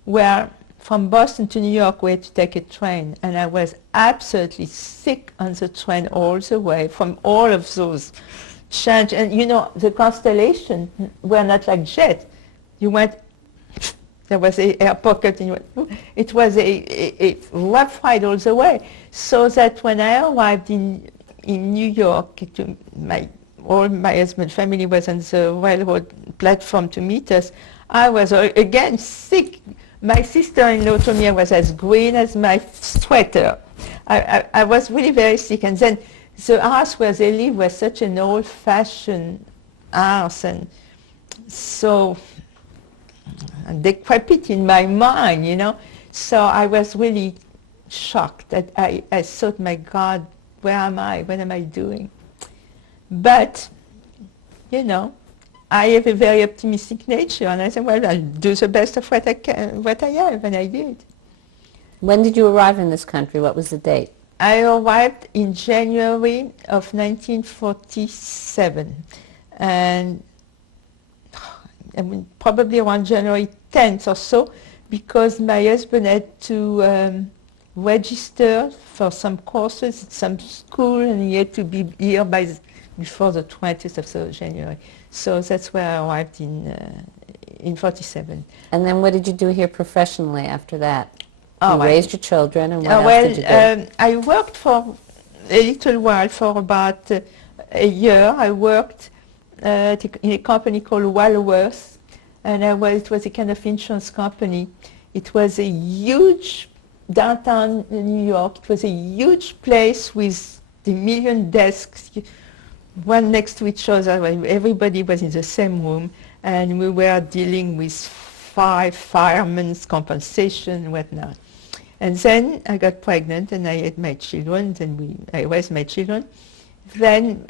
Where from Boston to New York we had to take a train, and I was absolutely sick on the train all the way from all of those change. And you know, the Constellation were not like jet. You went, there was an air pocket, and you went, it was a rough ride all the way. So that when I arrived in New York, all my husband's family was on the railroad platform to meet us. I was again sick. My sister-in-law told me I was as green as my sweater. I was really very sick. And then the house where they live was such an old-fashioned house, and so decrepit in my mind, you know. So I was really shocked that I thought, my God, where am I? What am I doing? But, you know, I have a very optimistic nature, and I said, well, I'll do the best of what I can, what I have, and I did. When did you arrive in this country? What was the date? I arrived in January of 1947, and I mean, probably around January 10th or so, because my husband had to register for some courses at some school, and he had to be here before the 20th of January. So that's where I arrived in 47. And then what did you do here professionally after that? Oh, you raised your children, and what else did you do? I worked for a little while, for about a year. I worked in a company called Walworth, and it was a kind of insurance company. It was a huge downtown New York. It was a huge place with the million desks, one next to each other. Everybody was in the same room, and we were dealing with firemen's compensation and whatnot. And then I got pregnant, and I had my children. Then I raised my children. Then,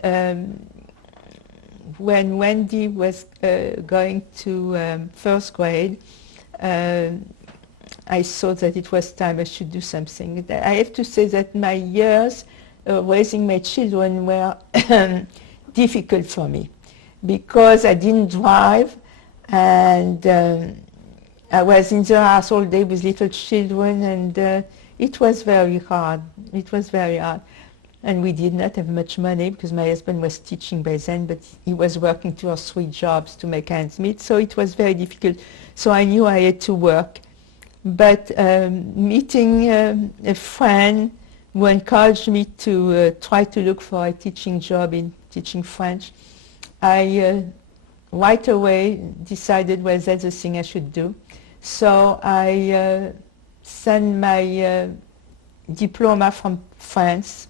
when Wendy was going to first grade, I saw that it was time I should do something. I have to say that my years raising my children were difficult for me because I didn't drive, and I was in the house all day with little children, and it was very hard. It was very hard. And we did not have much money because my husband was teaching by then, but he was working 2 or 3 jobs to make ends meet, so it was very difficult. So I knew I had to work. But meeting a friend who encouraged me to try to look for a teaching job in teaching French, I right away decided, well, that's the thing I should do. So I sent my diploma from France,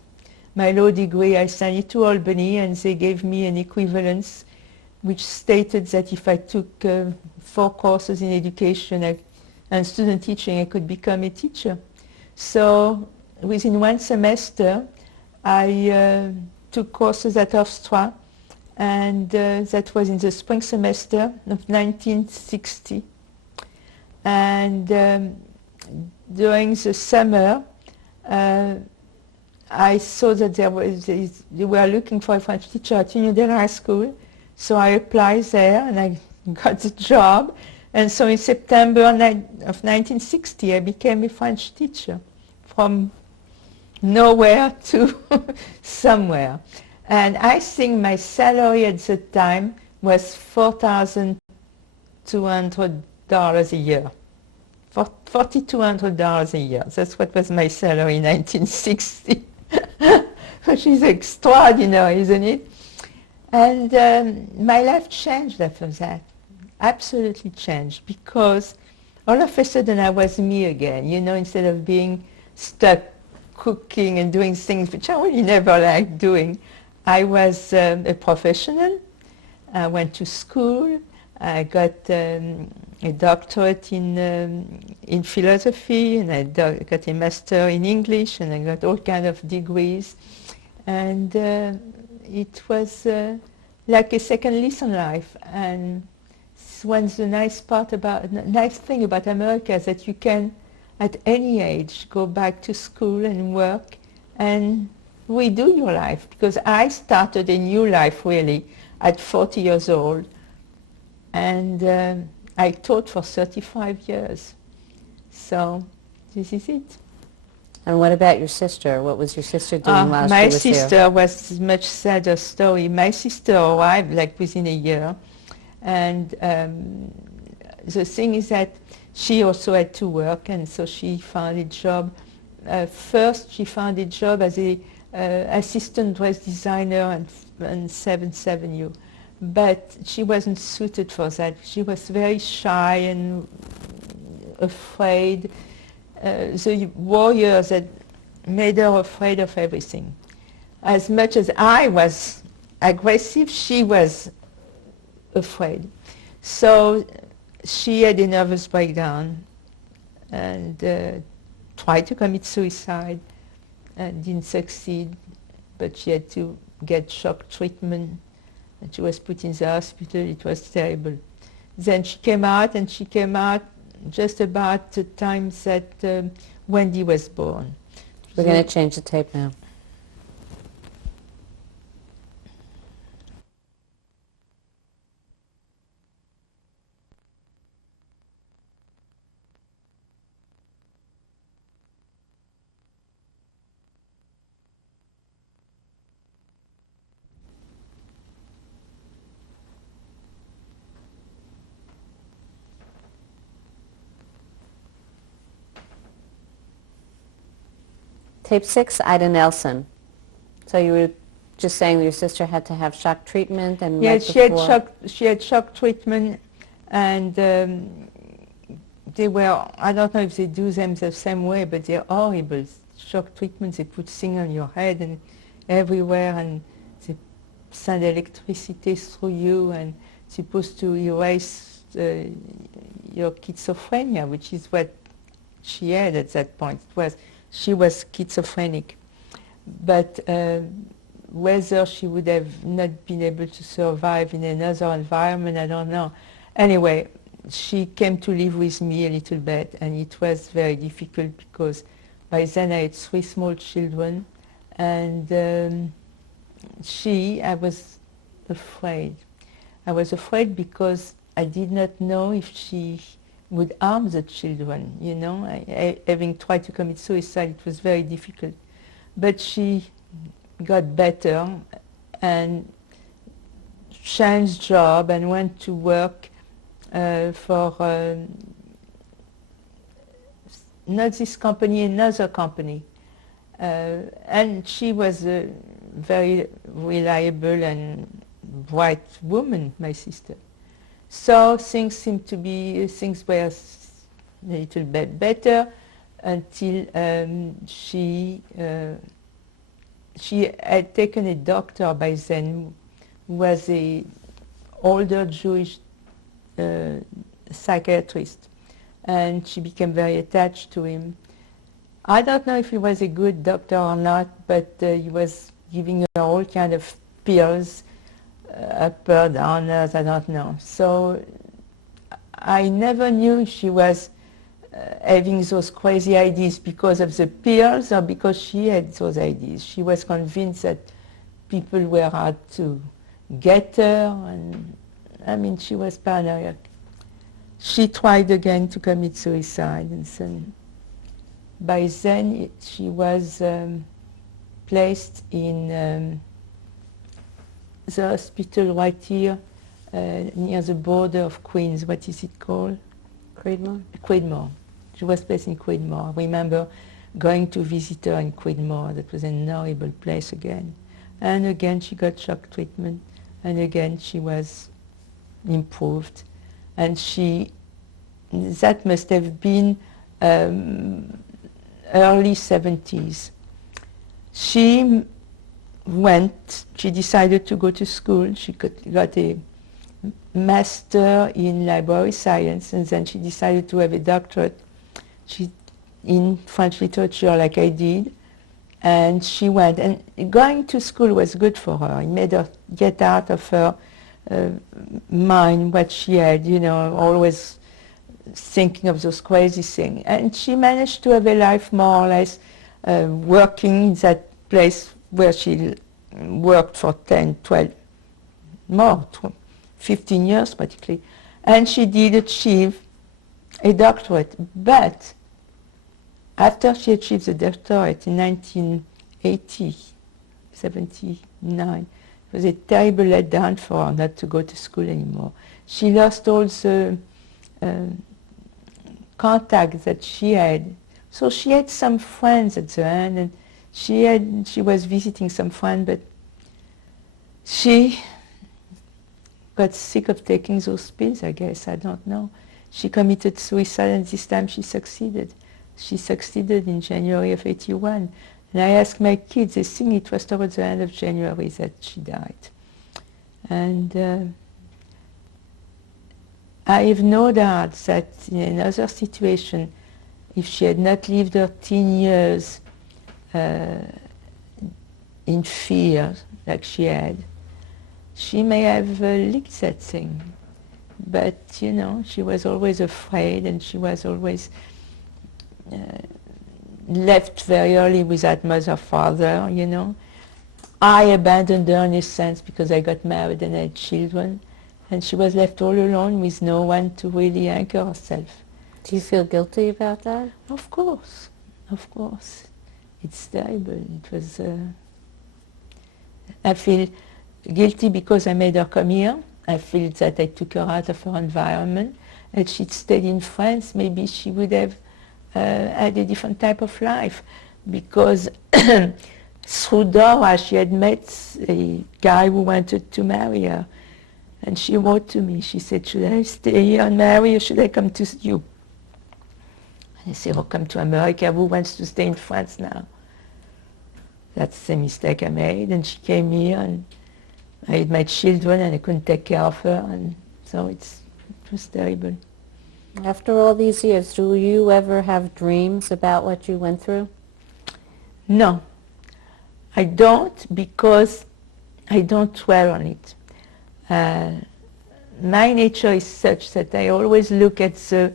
my law degree, I sent it to Albany, and they gave me an equivalence which stated that if I took 4 courses in education and student teaching, I could become a teacher. So within 1 semester, I took courses at Hofstra, and that was in the spring semester of 1960. And during the summer, I saw that they were looking for a French teacher at Uniondale High School, so I applied there and I got the job. And so in September of 1960, I became a French teacher from nowhere to somewhere. And I think my salary at the time was $4,200 a year. $4,200 a year. That's what was my salary in 1960. Which is extraordinary, isn't it? And my life changed after that. Absolutely changed, because all of a sudden I was me again, instead of being stuck cooking and doing things which I really never liked doing. I was a professional. I went to school. I got a doctorate in philosophy, and I got a master in English, and I got all kinds of degrees. And it was like a second lease on life. And the nice thing about America is that you can, at any age, go back to school and work and redo your life. Because I started a new life, really, at 40 years old. And I taught for 35 years. So this is it. And what about your sister? What was your sister doing while she was here? My sister was a much sadder story. My sister arrived like within a year. And the thing is that she also had to work, and so she found a job. First, she found a job as an assistant dress designer on 7th Avenue. But she wasn't suited for that. She was very shy and afraid. The warriors had made her afraid of everything. As much as I was aggressive, she was afraid. So she had a nervous breakdown and tried to commit suicide and didn't succeed, but she had to get shock treatment. And she was put in the hospital. It was terrible. Then she came out, and she came out just about the time that Wendy was born. We're going to change the tape now. Tape 6, Ida Nelson. So you were just saying your sister had to have shock treatment and Yeah, right she had shock treatment, and they were, I don't know if they do them the same way, but they're horrible. Shock treatments, they put things on your head and everywhere, and they send electricity through you, and supposed to erase your schizophrenia, which is what she had at that point. She was schizophrenic. But whether she would have not been able to survive in another environment, I don't know. Anyway, she came to live with me a little bit, and it was very difficult because by then I had 3 small children, and I was afraid. I was afraid because I did not know if she would harm the children, you know. Having tried to commit suicide, it was very difficult. But she got better and changed job and went to work for not this company, another company. And she was a very reliable and bright woman, my sister. So things were a little bit better until she had taken a doctor by then who was an older Jewish psychiatrist, and she became very attached to him. I don't know if he was a good doctor or not, but he was giving her all kind of pills, upper, downers, I don't know. So I never knew she was having those crazy ideas because of the pills or because she had those ideas. She was convinced that people were out to get her, and I mean, she was paranoid. She tried again to commit suicide, and so by then she was placed in the hospital right here near the border of Queens. What is it called? Creedmoor? Creedmoor. She was placed in Creedmoor. I remember going to visit her in Creedmoor. That was an horrible place again. And again she got shock treatment, and again she was improved. And that must have been early 70s. She decided to go to school. She got a master in library science, and then she decided to have a doctorate in French literature like I did. And she went, and going to school was good for her. It made her get out of her mind what she had, you know, always thinking of those crazy things. And she managed to have a life more or less working in that place where she worked for 10, 12, 15 years practically. And she did achieve a doctorate. But after she achieved the doctorate in 1980, 79, it was a terrible letdown for her not to go to school anymore. She lost all the contacts that she had. So she had some friends at the end, and she was visiting some friends, but she got sick of taking those pills, I guess, I don't know. She committed suicide, and this time she succeeded. She succeeded in January of 81. And I asked my kids, they think it was towards the end of January that she died. And I have no doubt that in another situation, if she had not lived her teen years in fear like she had, she may have licked that thing. But, you know, she was always afraid, and she was always left very early without mother, father, you know. I abandoned her in a sense because I got married and had children, and she was left all alone with no one to really anchor herself. Do you feel guilty about that? Of course, of course. It's terrible. It was, I feel guilty because I made her come here. I feel that I took her out of her environment. If she'd stayed in France, maybe she would have had a different type of life, because through Dora, she had met a guy who wanted to marry her. And she wrote to me. She said, should I stay here and marry or should I come to you? And I said, oh, come to America. Who wants to stay in France now? That's the mistake I made. And she came here and I had my children and I couldn't take care of her. And so it was terrible. After all these years, do you ever have dreams about what you went through? No, I don't, because I don't dwell on it. My nature is such that I always look at the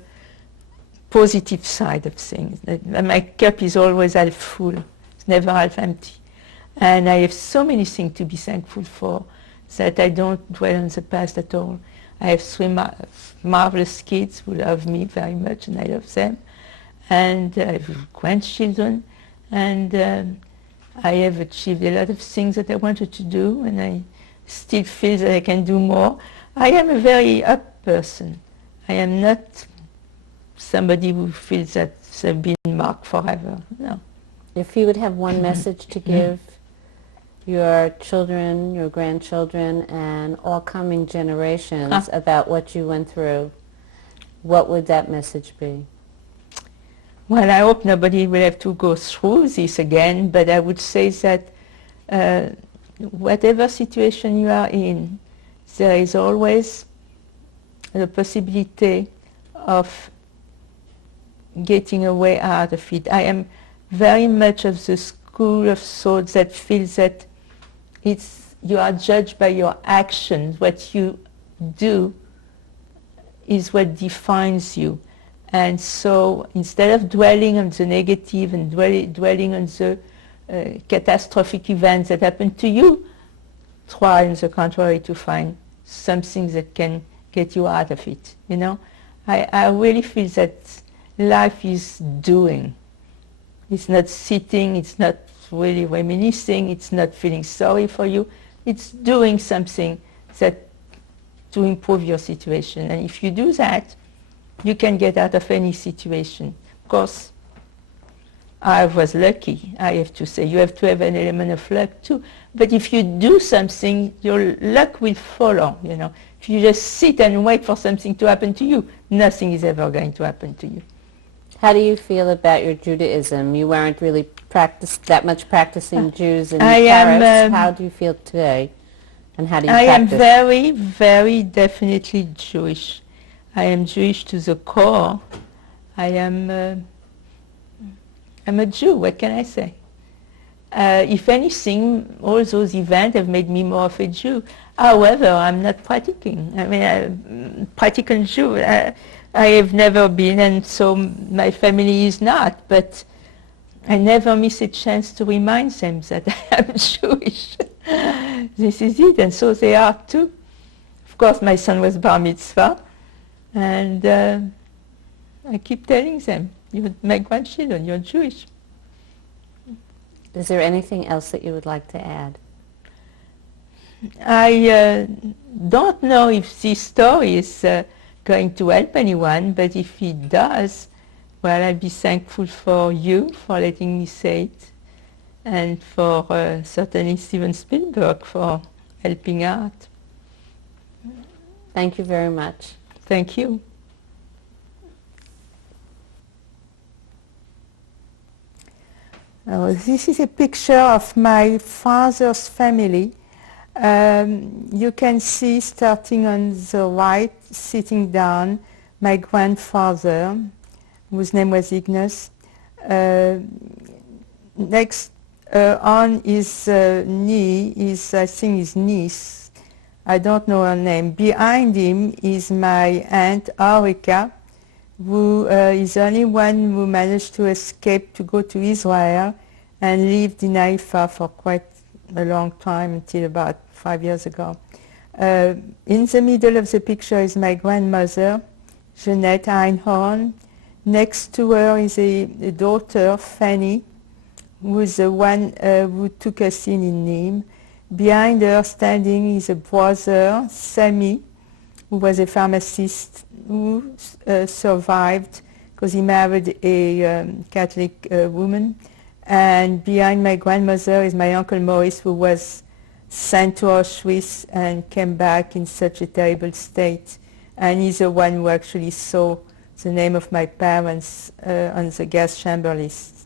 positive side of things. My cup is always half full, it's never half empty. And I have so many things to be thankful for that I don't dwell on the past at all. I have three marvelous kids who love me very much and I love them. And I have grandchildren, and I have achieved a lot of things that I wanted to do, and I still feel that I can do more. I am a very up person. I am not somebody who feels that they've been marked forever. No. If you would have one message to give your children, your grandchildren, and all coming generations about what you went through, what would that message be? Well, I hope nobody will have to go through this again, but I would say that whatever situation you are in, there is always the possibility of getting a way out of it. I am very much of the school of thought that feels that you are judged by your actions. What you do is what defines you. And so instead of dwelling on the negative and dwelling on the catastrophic events that happen to you, try on the contrary to find something that can get you out of it. You know, I really feel that life is doing. It's not sitting, it's not really reminiscing, it's not feeling sorry for you. It's doing something to improve your situation. And if you do that, you can get out of any situation. Of course, I was lucky, I have to say. You have to have an element of luck too. But if you do something, your luck will follow, you know. If you just sit and wait for something to happen to you, nothing is ever going to happen to you. How do you feel about your Judaism? You weren't really that much practicing Jews in Paris. How do you feel today? And how do you practice? I am very, very definitely Jewish. I am Jewish to the core. I'm a Jew, what can I say? If anything, all those events have made me more of a Jew. However, I'm not practicing. I mean, I'm a practical Jew. I have never been, and so my family is not, but I never miss a chance to remind them that I am Jewish. This is it, and so they are too. Of course, my son was bar mitzvah, and I keep telling them, you're my grandchildren, you're Jewish. Is there anything else that you would like to add? I don't know if this story is going to help anyone, but if it does, well, I'll be thankful for you for letting me say it, and for certainly Steven Spielberg for helping out. Thank you very much. Thank you. This is a picture of my father's family. You can see, starting on the right, sitting down, my grandfather, whose name was Ignace. Next on his knee is, I think, his niece. I don't know her name. Behind him is my aunt, Aurika, who is the only one who managed to escape to go to Israel and lived in Haifa for quite a long time, until about 5 years ago. In the middle of the picture is my grandmother, Jeanette Einhorn. Next to her is a daughter, Fanny, who is the one who took us in Nîmes. Behind her, standing, is a brother, Sami, who was a pharmacist who survived because he married a Catholic woman. And behind my grandmother is my Uncle Maurice, who was sent to Auschwitz and came back in such a terrible state. And he's the one who actually saw the name of my parents on the gas chamber list.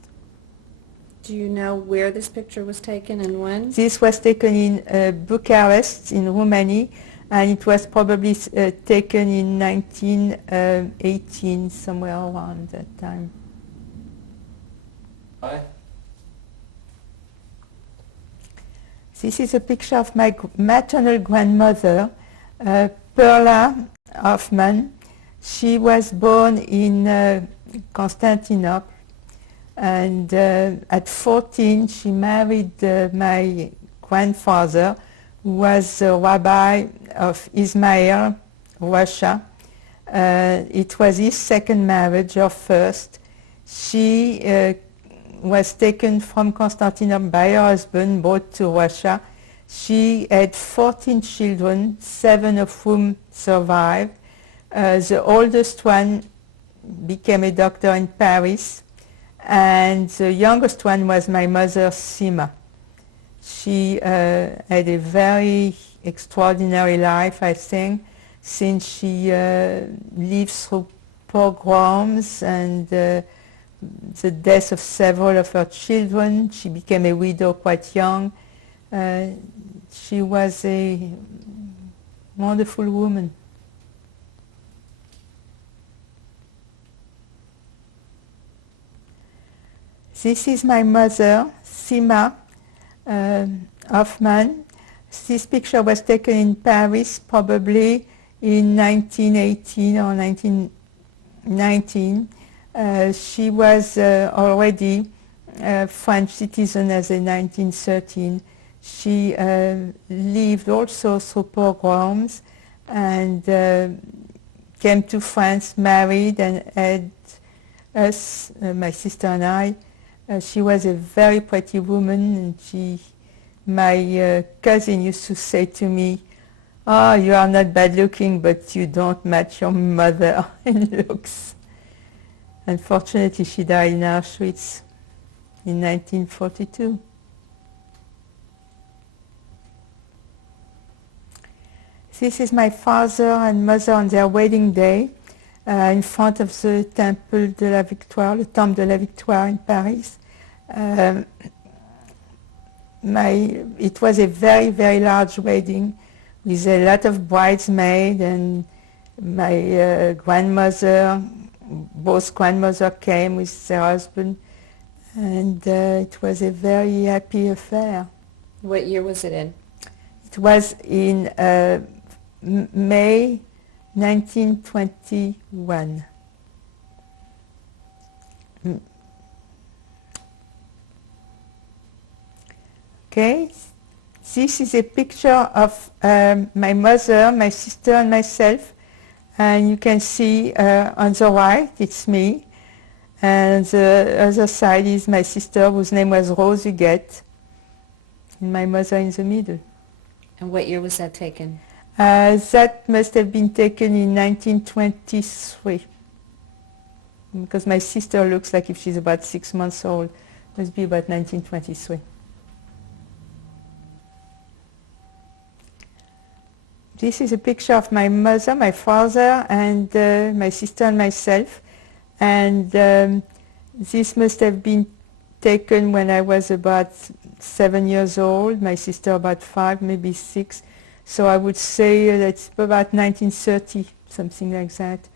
Do you know where this picture was taken and when? This was taken in Bucharest, in Romania, and it was probably taken in 1918, somewhere around that time. Hi. This is a picture of my maternal grandmother, Perla Hoffman. She was born in Constantinople, and at 14 she married my grandfather, who was a rabbi of Izmail, Russia. It was his second marriage, or first. She was taken from Constantinople by her husband, brought to Russia. She had 14 children, 7 of whom survived. The oldest one became a doctor in Paris, and the youngest one was my mother, Sima. She had a very extraordinary life, I think, since she lived through pogroms and the death of several of her children. She became a widow quite young. She was a wonderful woman. This is my mother, Sima Hoffman. This picture was taken in Paris, probably in 1918 or 1919. She was already a French citizen as in 1913. She lived also through pogroms and came to France, married, and had us, my sister and I. She was a very pretty woman, and my cousin used to say to me, "Oh, you are not bad looking, but you don't match your mother in looks." Unfortunately, she died in Auschwitz in 1942. This is my father and mother on their wedding day in front of the Temple de la Victoire, le Temple de la Victoire in Paris. It was a very, very large wedding with a lot of bridesmaids, and my grandmother, both grandmothers came with their husband, and it was a very happy affair. What year was it in? It was in May 1921. Okay, this is a picture of my mother, my sister, and myself. And you can see on the right, it's me. And the other side is my sister, whose name was Rose Huguette. And my mother in the middle. And what year was that taken? That must have been taken in 1923. Because my sister looks like if she's about 6 months old. Must be about 1923. This is a picture of my mother, my father, and my sister and myself. And this must have been taken when I was about 7 years old, my sister about 5, maybe 6. So I would say that's about 1930, something like that.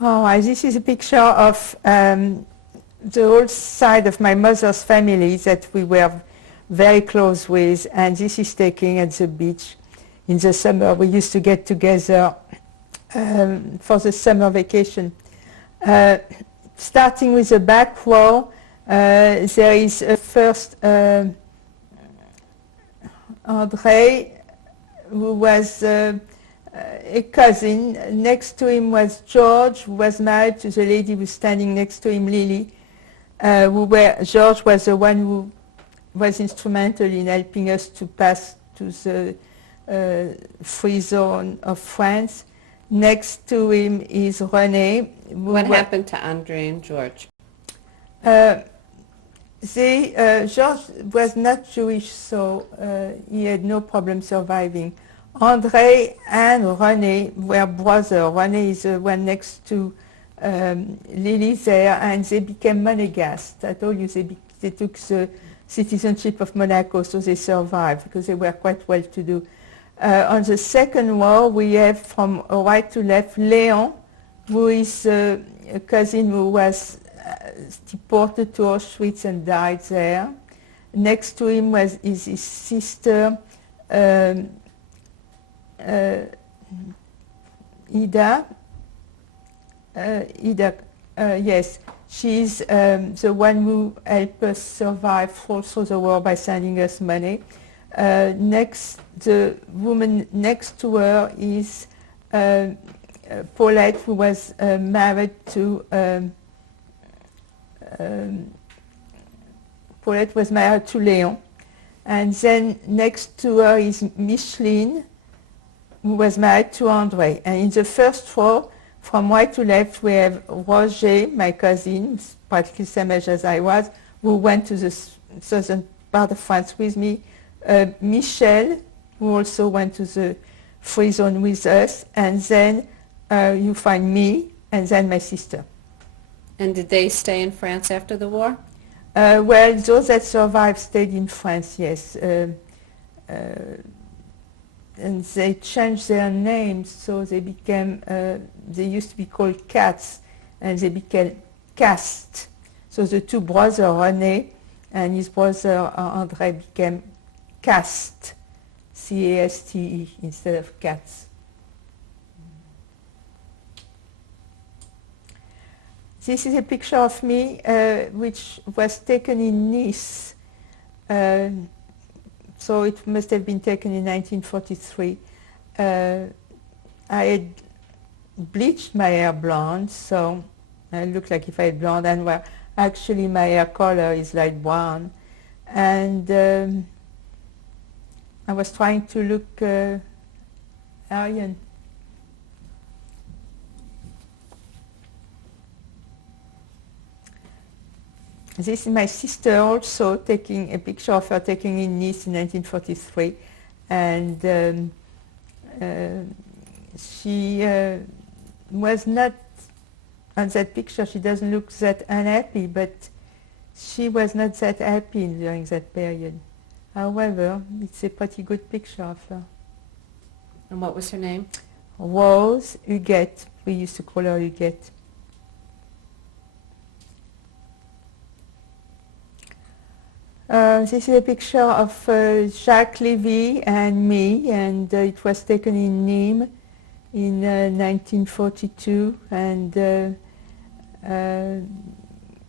Oh, this is a picture of the whole side of my mother's family that we were very close with, and this is taken at the beach in the summer. We used to get together for the summer vacation. Starting with the back row, there is first André, who was a cousin. Next to him was George, who was married to the lady who was standing next to him, Lily. George was the one who was instrumental in helping us to pass to the free zone of France. Next to him is René. What happened to Andre and George? George was not Jewish, so he had no problem surviving. André and René were brothers. René is the one next to Lily there, and they became monegasques. I told you they took the citizenship of Monaco, so they survived because they were quite well-to-do. On the second row, we have from right to left Léon, who is a cousin who was deported to Auschwitz and died there. Next to him is his sister, Ida. Yes, she's the one who helped us survive through the war by sending us money. The woman next to her is Paulette, who was married to Léon. And then next to her is Micheline, who was married to André. And in the first row, from right to left, we have Roger, my cousin, practically the same age as I was, who went to the southern part of France with me. Michel, who also went to the free zone with us. And then you find me, and then my sister. And did they stay in France after the war? Well, those that survived stayed in France, yes. And they changed their names, so they became, they used to be called Cats, and they became Cast. So the two brothers, René and his brother André, became Cast, C-A-S-T-E, instead of Cats. This is a picture of me which was taken in Nice. So it must have been taken in 1943. I had bleached my hair blonde, so I looked like if I had blonde, and well, actually my hair color is light brown. And I was trying to look Aryan. This is my sister also taking a picture of her taking in Nice in 1943, and she was not on that picture. She doesn't look that unhappy, but she was not that happy during that period. However, it's a pretty good picture of her. And what was her name? Rose Huguette. We used to call her Huguette. This is a picture of Jacques Lévy and me, and it was taken in Nîmes in 1942. And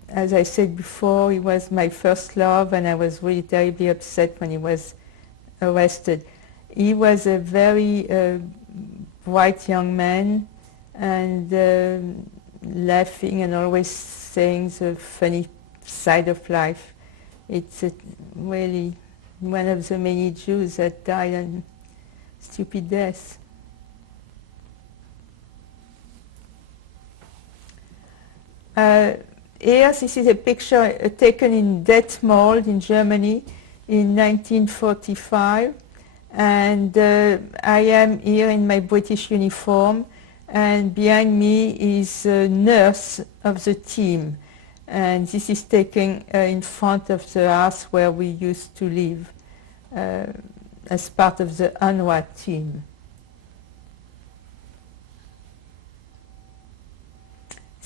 as I said before, he was my first love, and I was really terribly upset when he was arrested. He was a very bright young man, and laughing and always saying the funny side of life. It's really one of the many Jews that died a stupid death. Here, this is a picture taken in Detmold in Germany in 1945. And I am here in my British uniform, and behind me is a nurse of the team. And this is taken in front of the house where we used to live as part of the UNRWA team.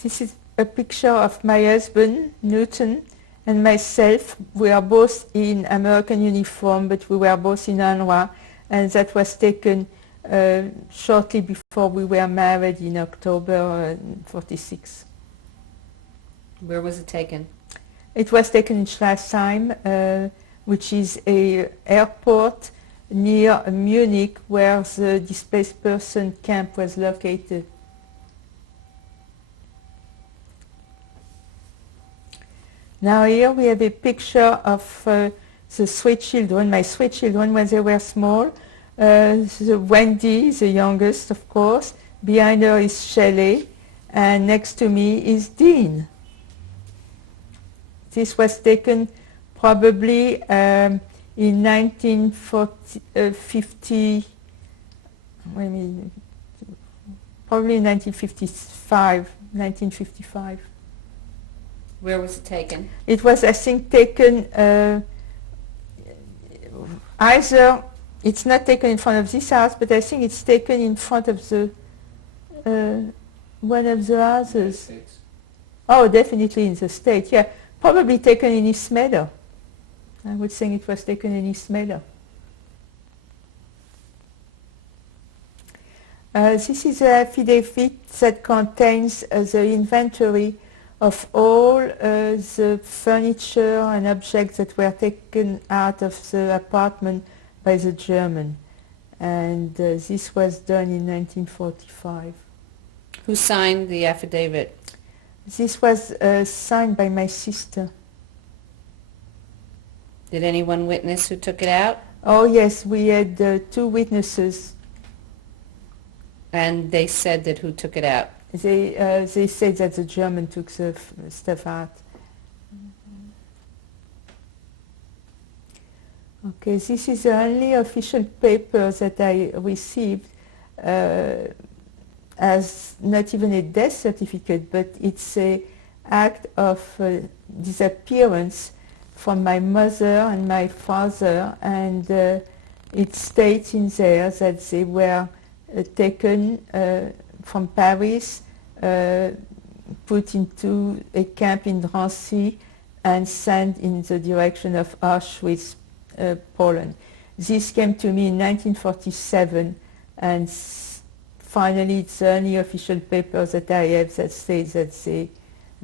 This is a picture of my husband, Newton, and myself. We are both in American uniform, but we were both in UNRWA, and that was taken shortly before we were married in October 46. Where was it taken? It was taken in Schleißheim, which is an airport near Munich, where the displaced person camp was located. Now here we have a picture of the three children, my three children when they were small. Wendy, the youngest, of course, Behind her is Shelley, and next to me is Dean. This was taken probably in 1950, probably 1955. Where was it taken? It was, I think, taken either, it's not taken in front of this house, but I think it's taken in front of the one of the houses. Oh, definitely in the States, yeah. Probably taken in East Meadow. I would think it was taken in East Meadow. This is an affidavit that contains the inventory of all the furniture and objects that were taken out of the apartment by the German. And this was done in 1945. Who signed the affidavit? This was signed by my sister. Did anyone witness who took it out? Oh yes, we had 2 witnesses. And they said that who took it out? They said that the German took the stuff out. Okay, this is the only official paper that I received as not even a death certificate, but it's an act of disappearance from my mother and my father, and it states in there that they were taken from Paris, put into a camp in Drancy, and sent in the direction of Auschwitz, Poland. This came to me in 1947, and finally it's the only official paper that I have that says that they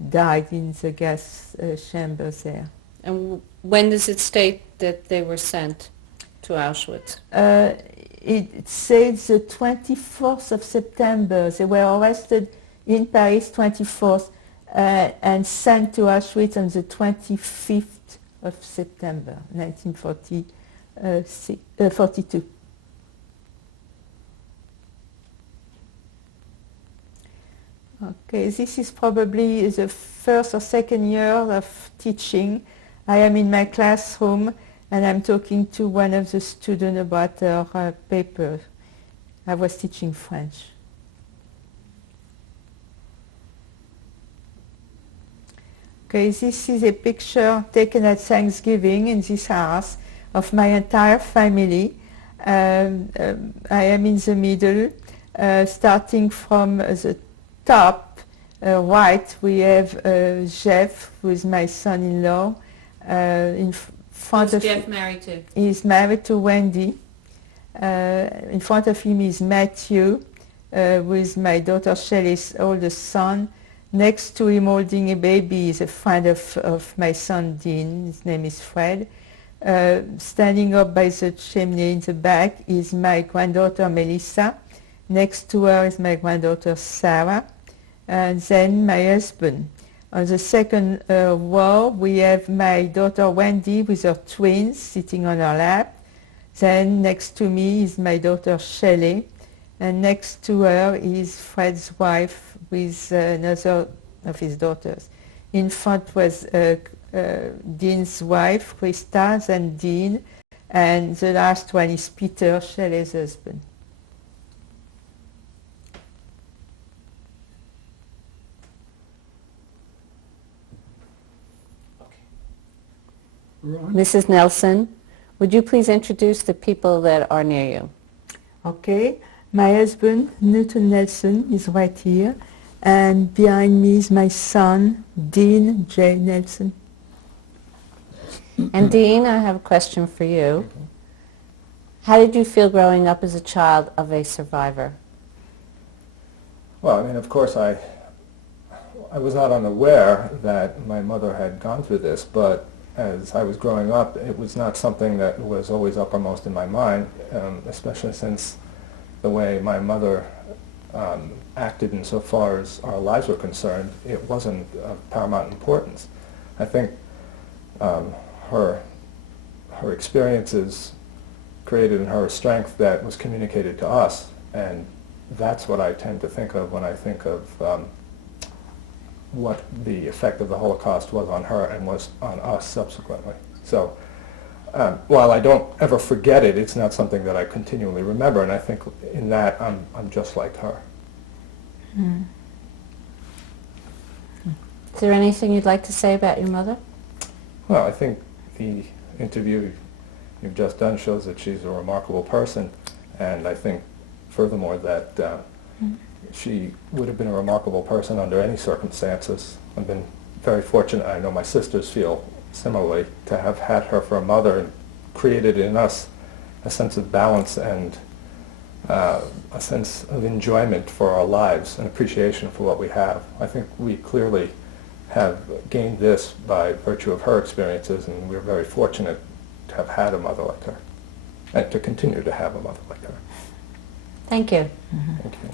died in the gas chamber there. And when does it state that they were sent to Auschwitz? It says the 24th of September. They were arrested in Paris 24th and sent to Auschwitz on the 25th of September 1942. Okay, this is probably the first or second year of teaching. I am in my classroom and I'm talking to one of the students about her paper. I was teaching French. Okay, this is a picture taken at Thanksgiving in this house of my entire family. I am in the middle, starting from the top right. We have Jeff, who is my son-in-law. In front Who's of Jeff married to? He's married to Wendy. In front of him is Matthew, with my daughter Shelley's oldest son. Next to him holding a baby is a friend of my son Dean. His name is Fred. Standing up by the chimney in the back is my granddaughter Melissa. Next to her is my granddaughter Sarah. And then my husband. On the second row we have my daughter Wendy with her twins sitting on her lap. Then next to me is my daughter Shelley. And next to her is Fred's wife with another of his daughters. In front was Dean's wife, Krista, then Dean, and the last one is Peter, Shelley's husband. Mrs. Nelson, would you please introduce the people that are near you? Okay, my husband, Newton Nelson, is right here, and behind me is my son, Dean J. Nelson. And Dean, I have a question for you. How did you feel growing up as a child of a survivor? Well, I mean, of course, I was not unaware that my mother had gone through this, but as I was growing up, it was not something that was always uppermost in my mind, especially since the way my mother acted insofar as our lives were concerned, it wasn't of paramount importance. I think her experiences created in her a strength that was communicated to us, and that's what I tend to think of when I think of what the effect of the Holocaust was on her and was on us subsequently. So while I don't ever forget it, it's not something that I continually remember, and I think in that I'm just like her. Mm. Is there anything you'd like to say about your mother? Well, I think the interview you've just done shows that she's a remarkable person, and I think furthermore that she would have been a remarkable person under any circumstances. I've been very fortunate, I know my sisters feel similarly, to have had her for a mother and created in us a sense of balance and a sense of enjoyment for our lives and appreciation for what we have. I think we clearly have gained this by virtue of her experiences, and we're very fortunate to have had a mother like her and to continue to have a mother like her. Thank you. Thank you.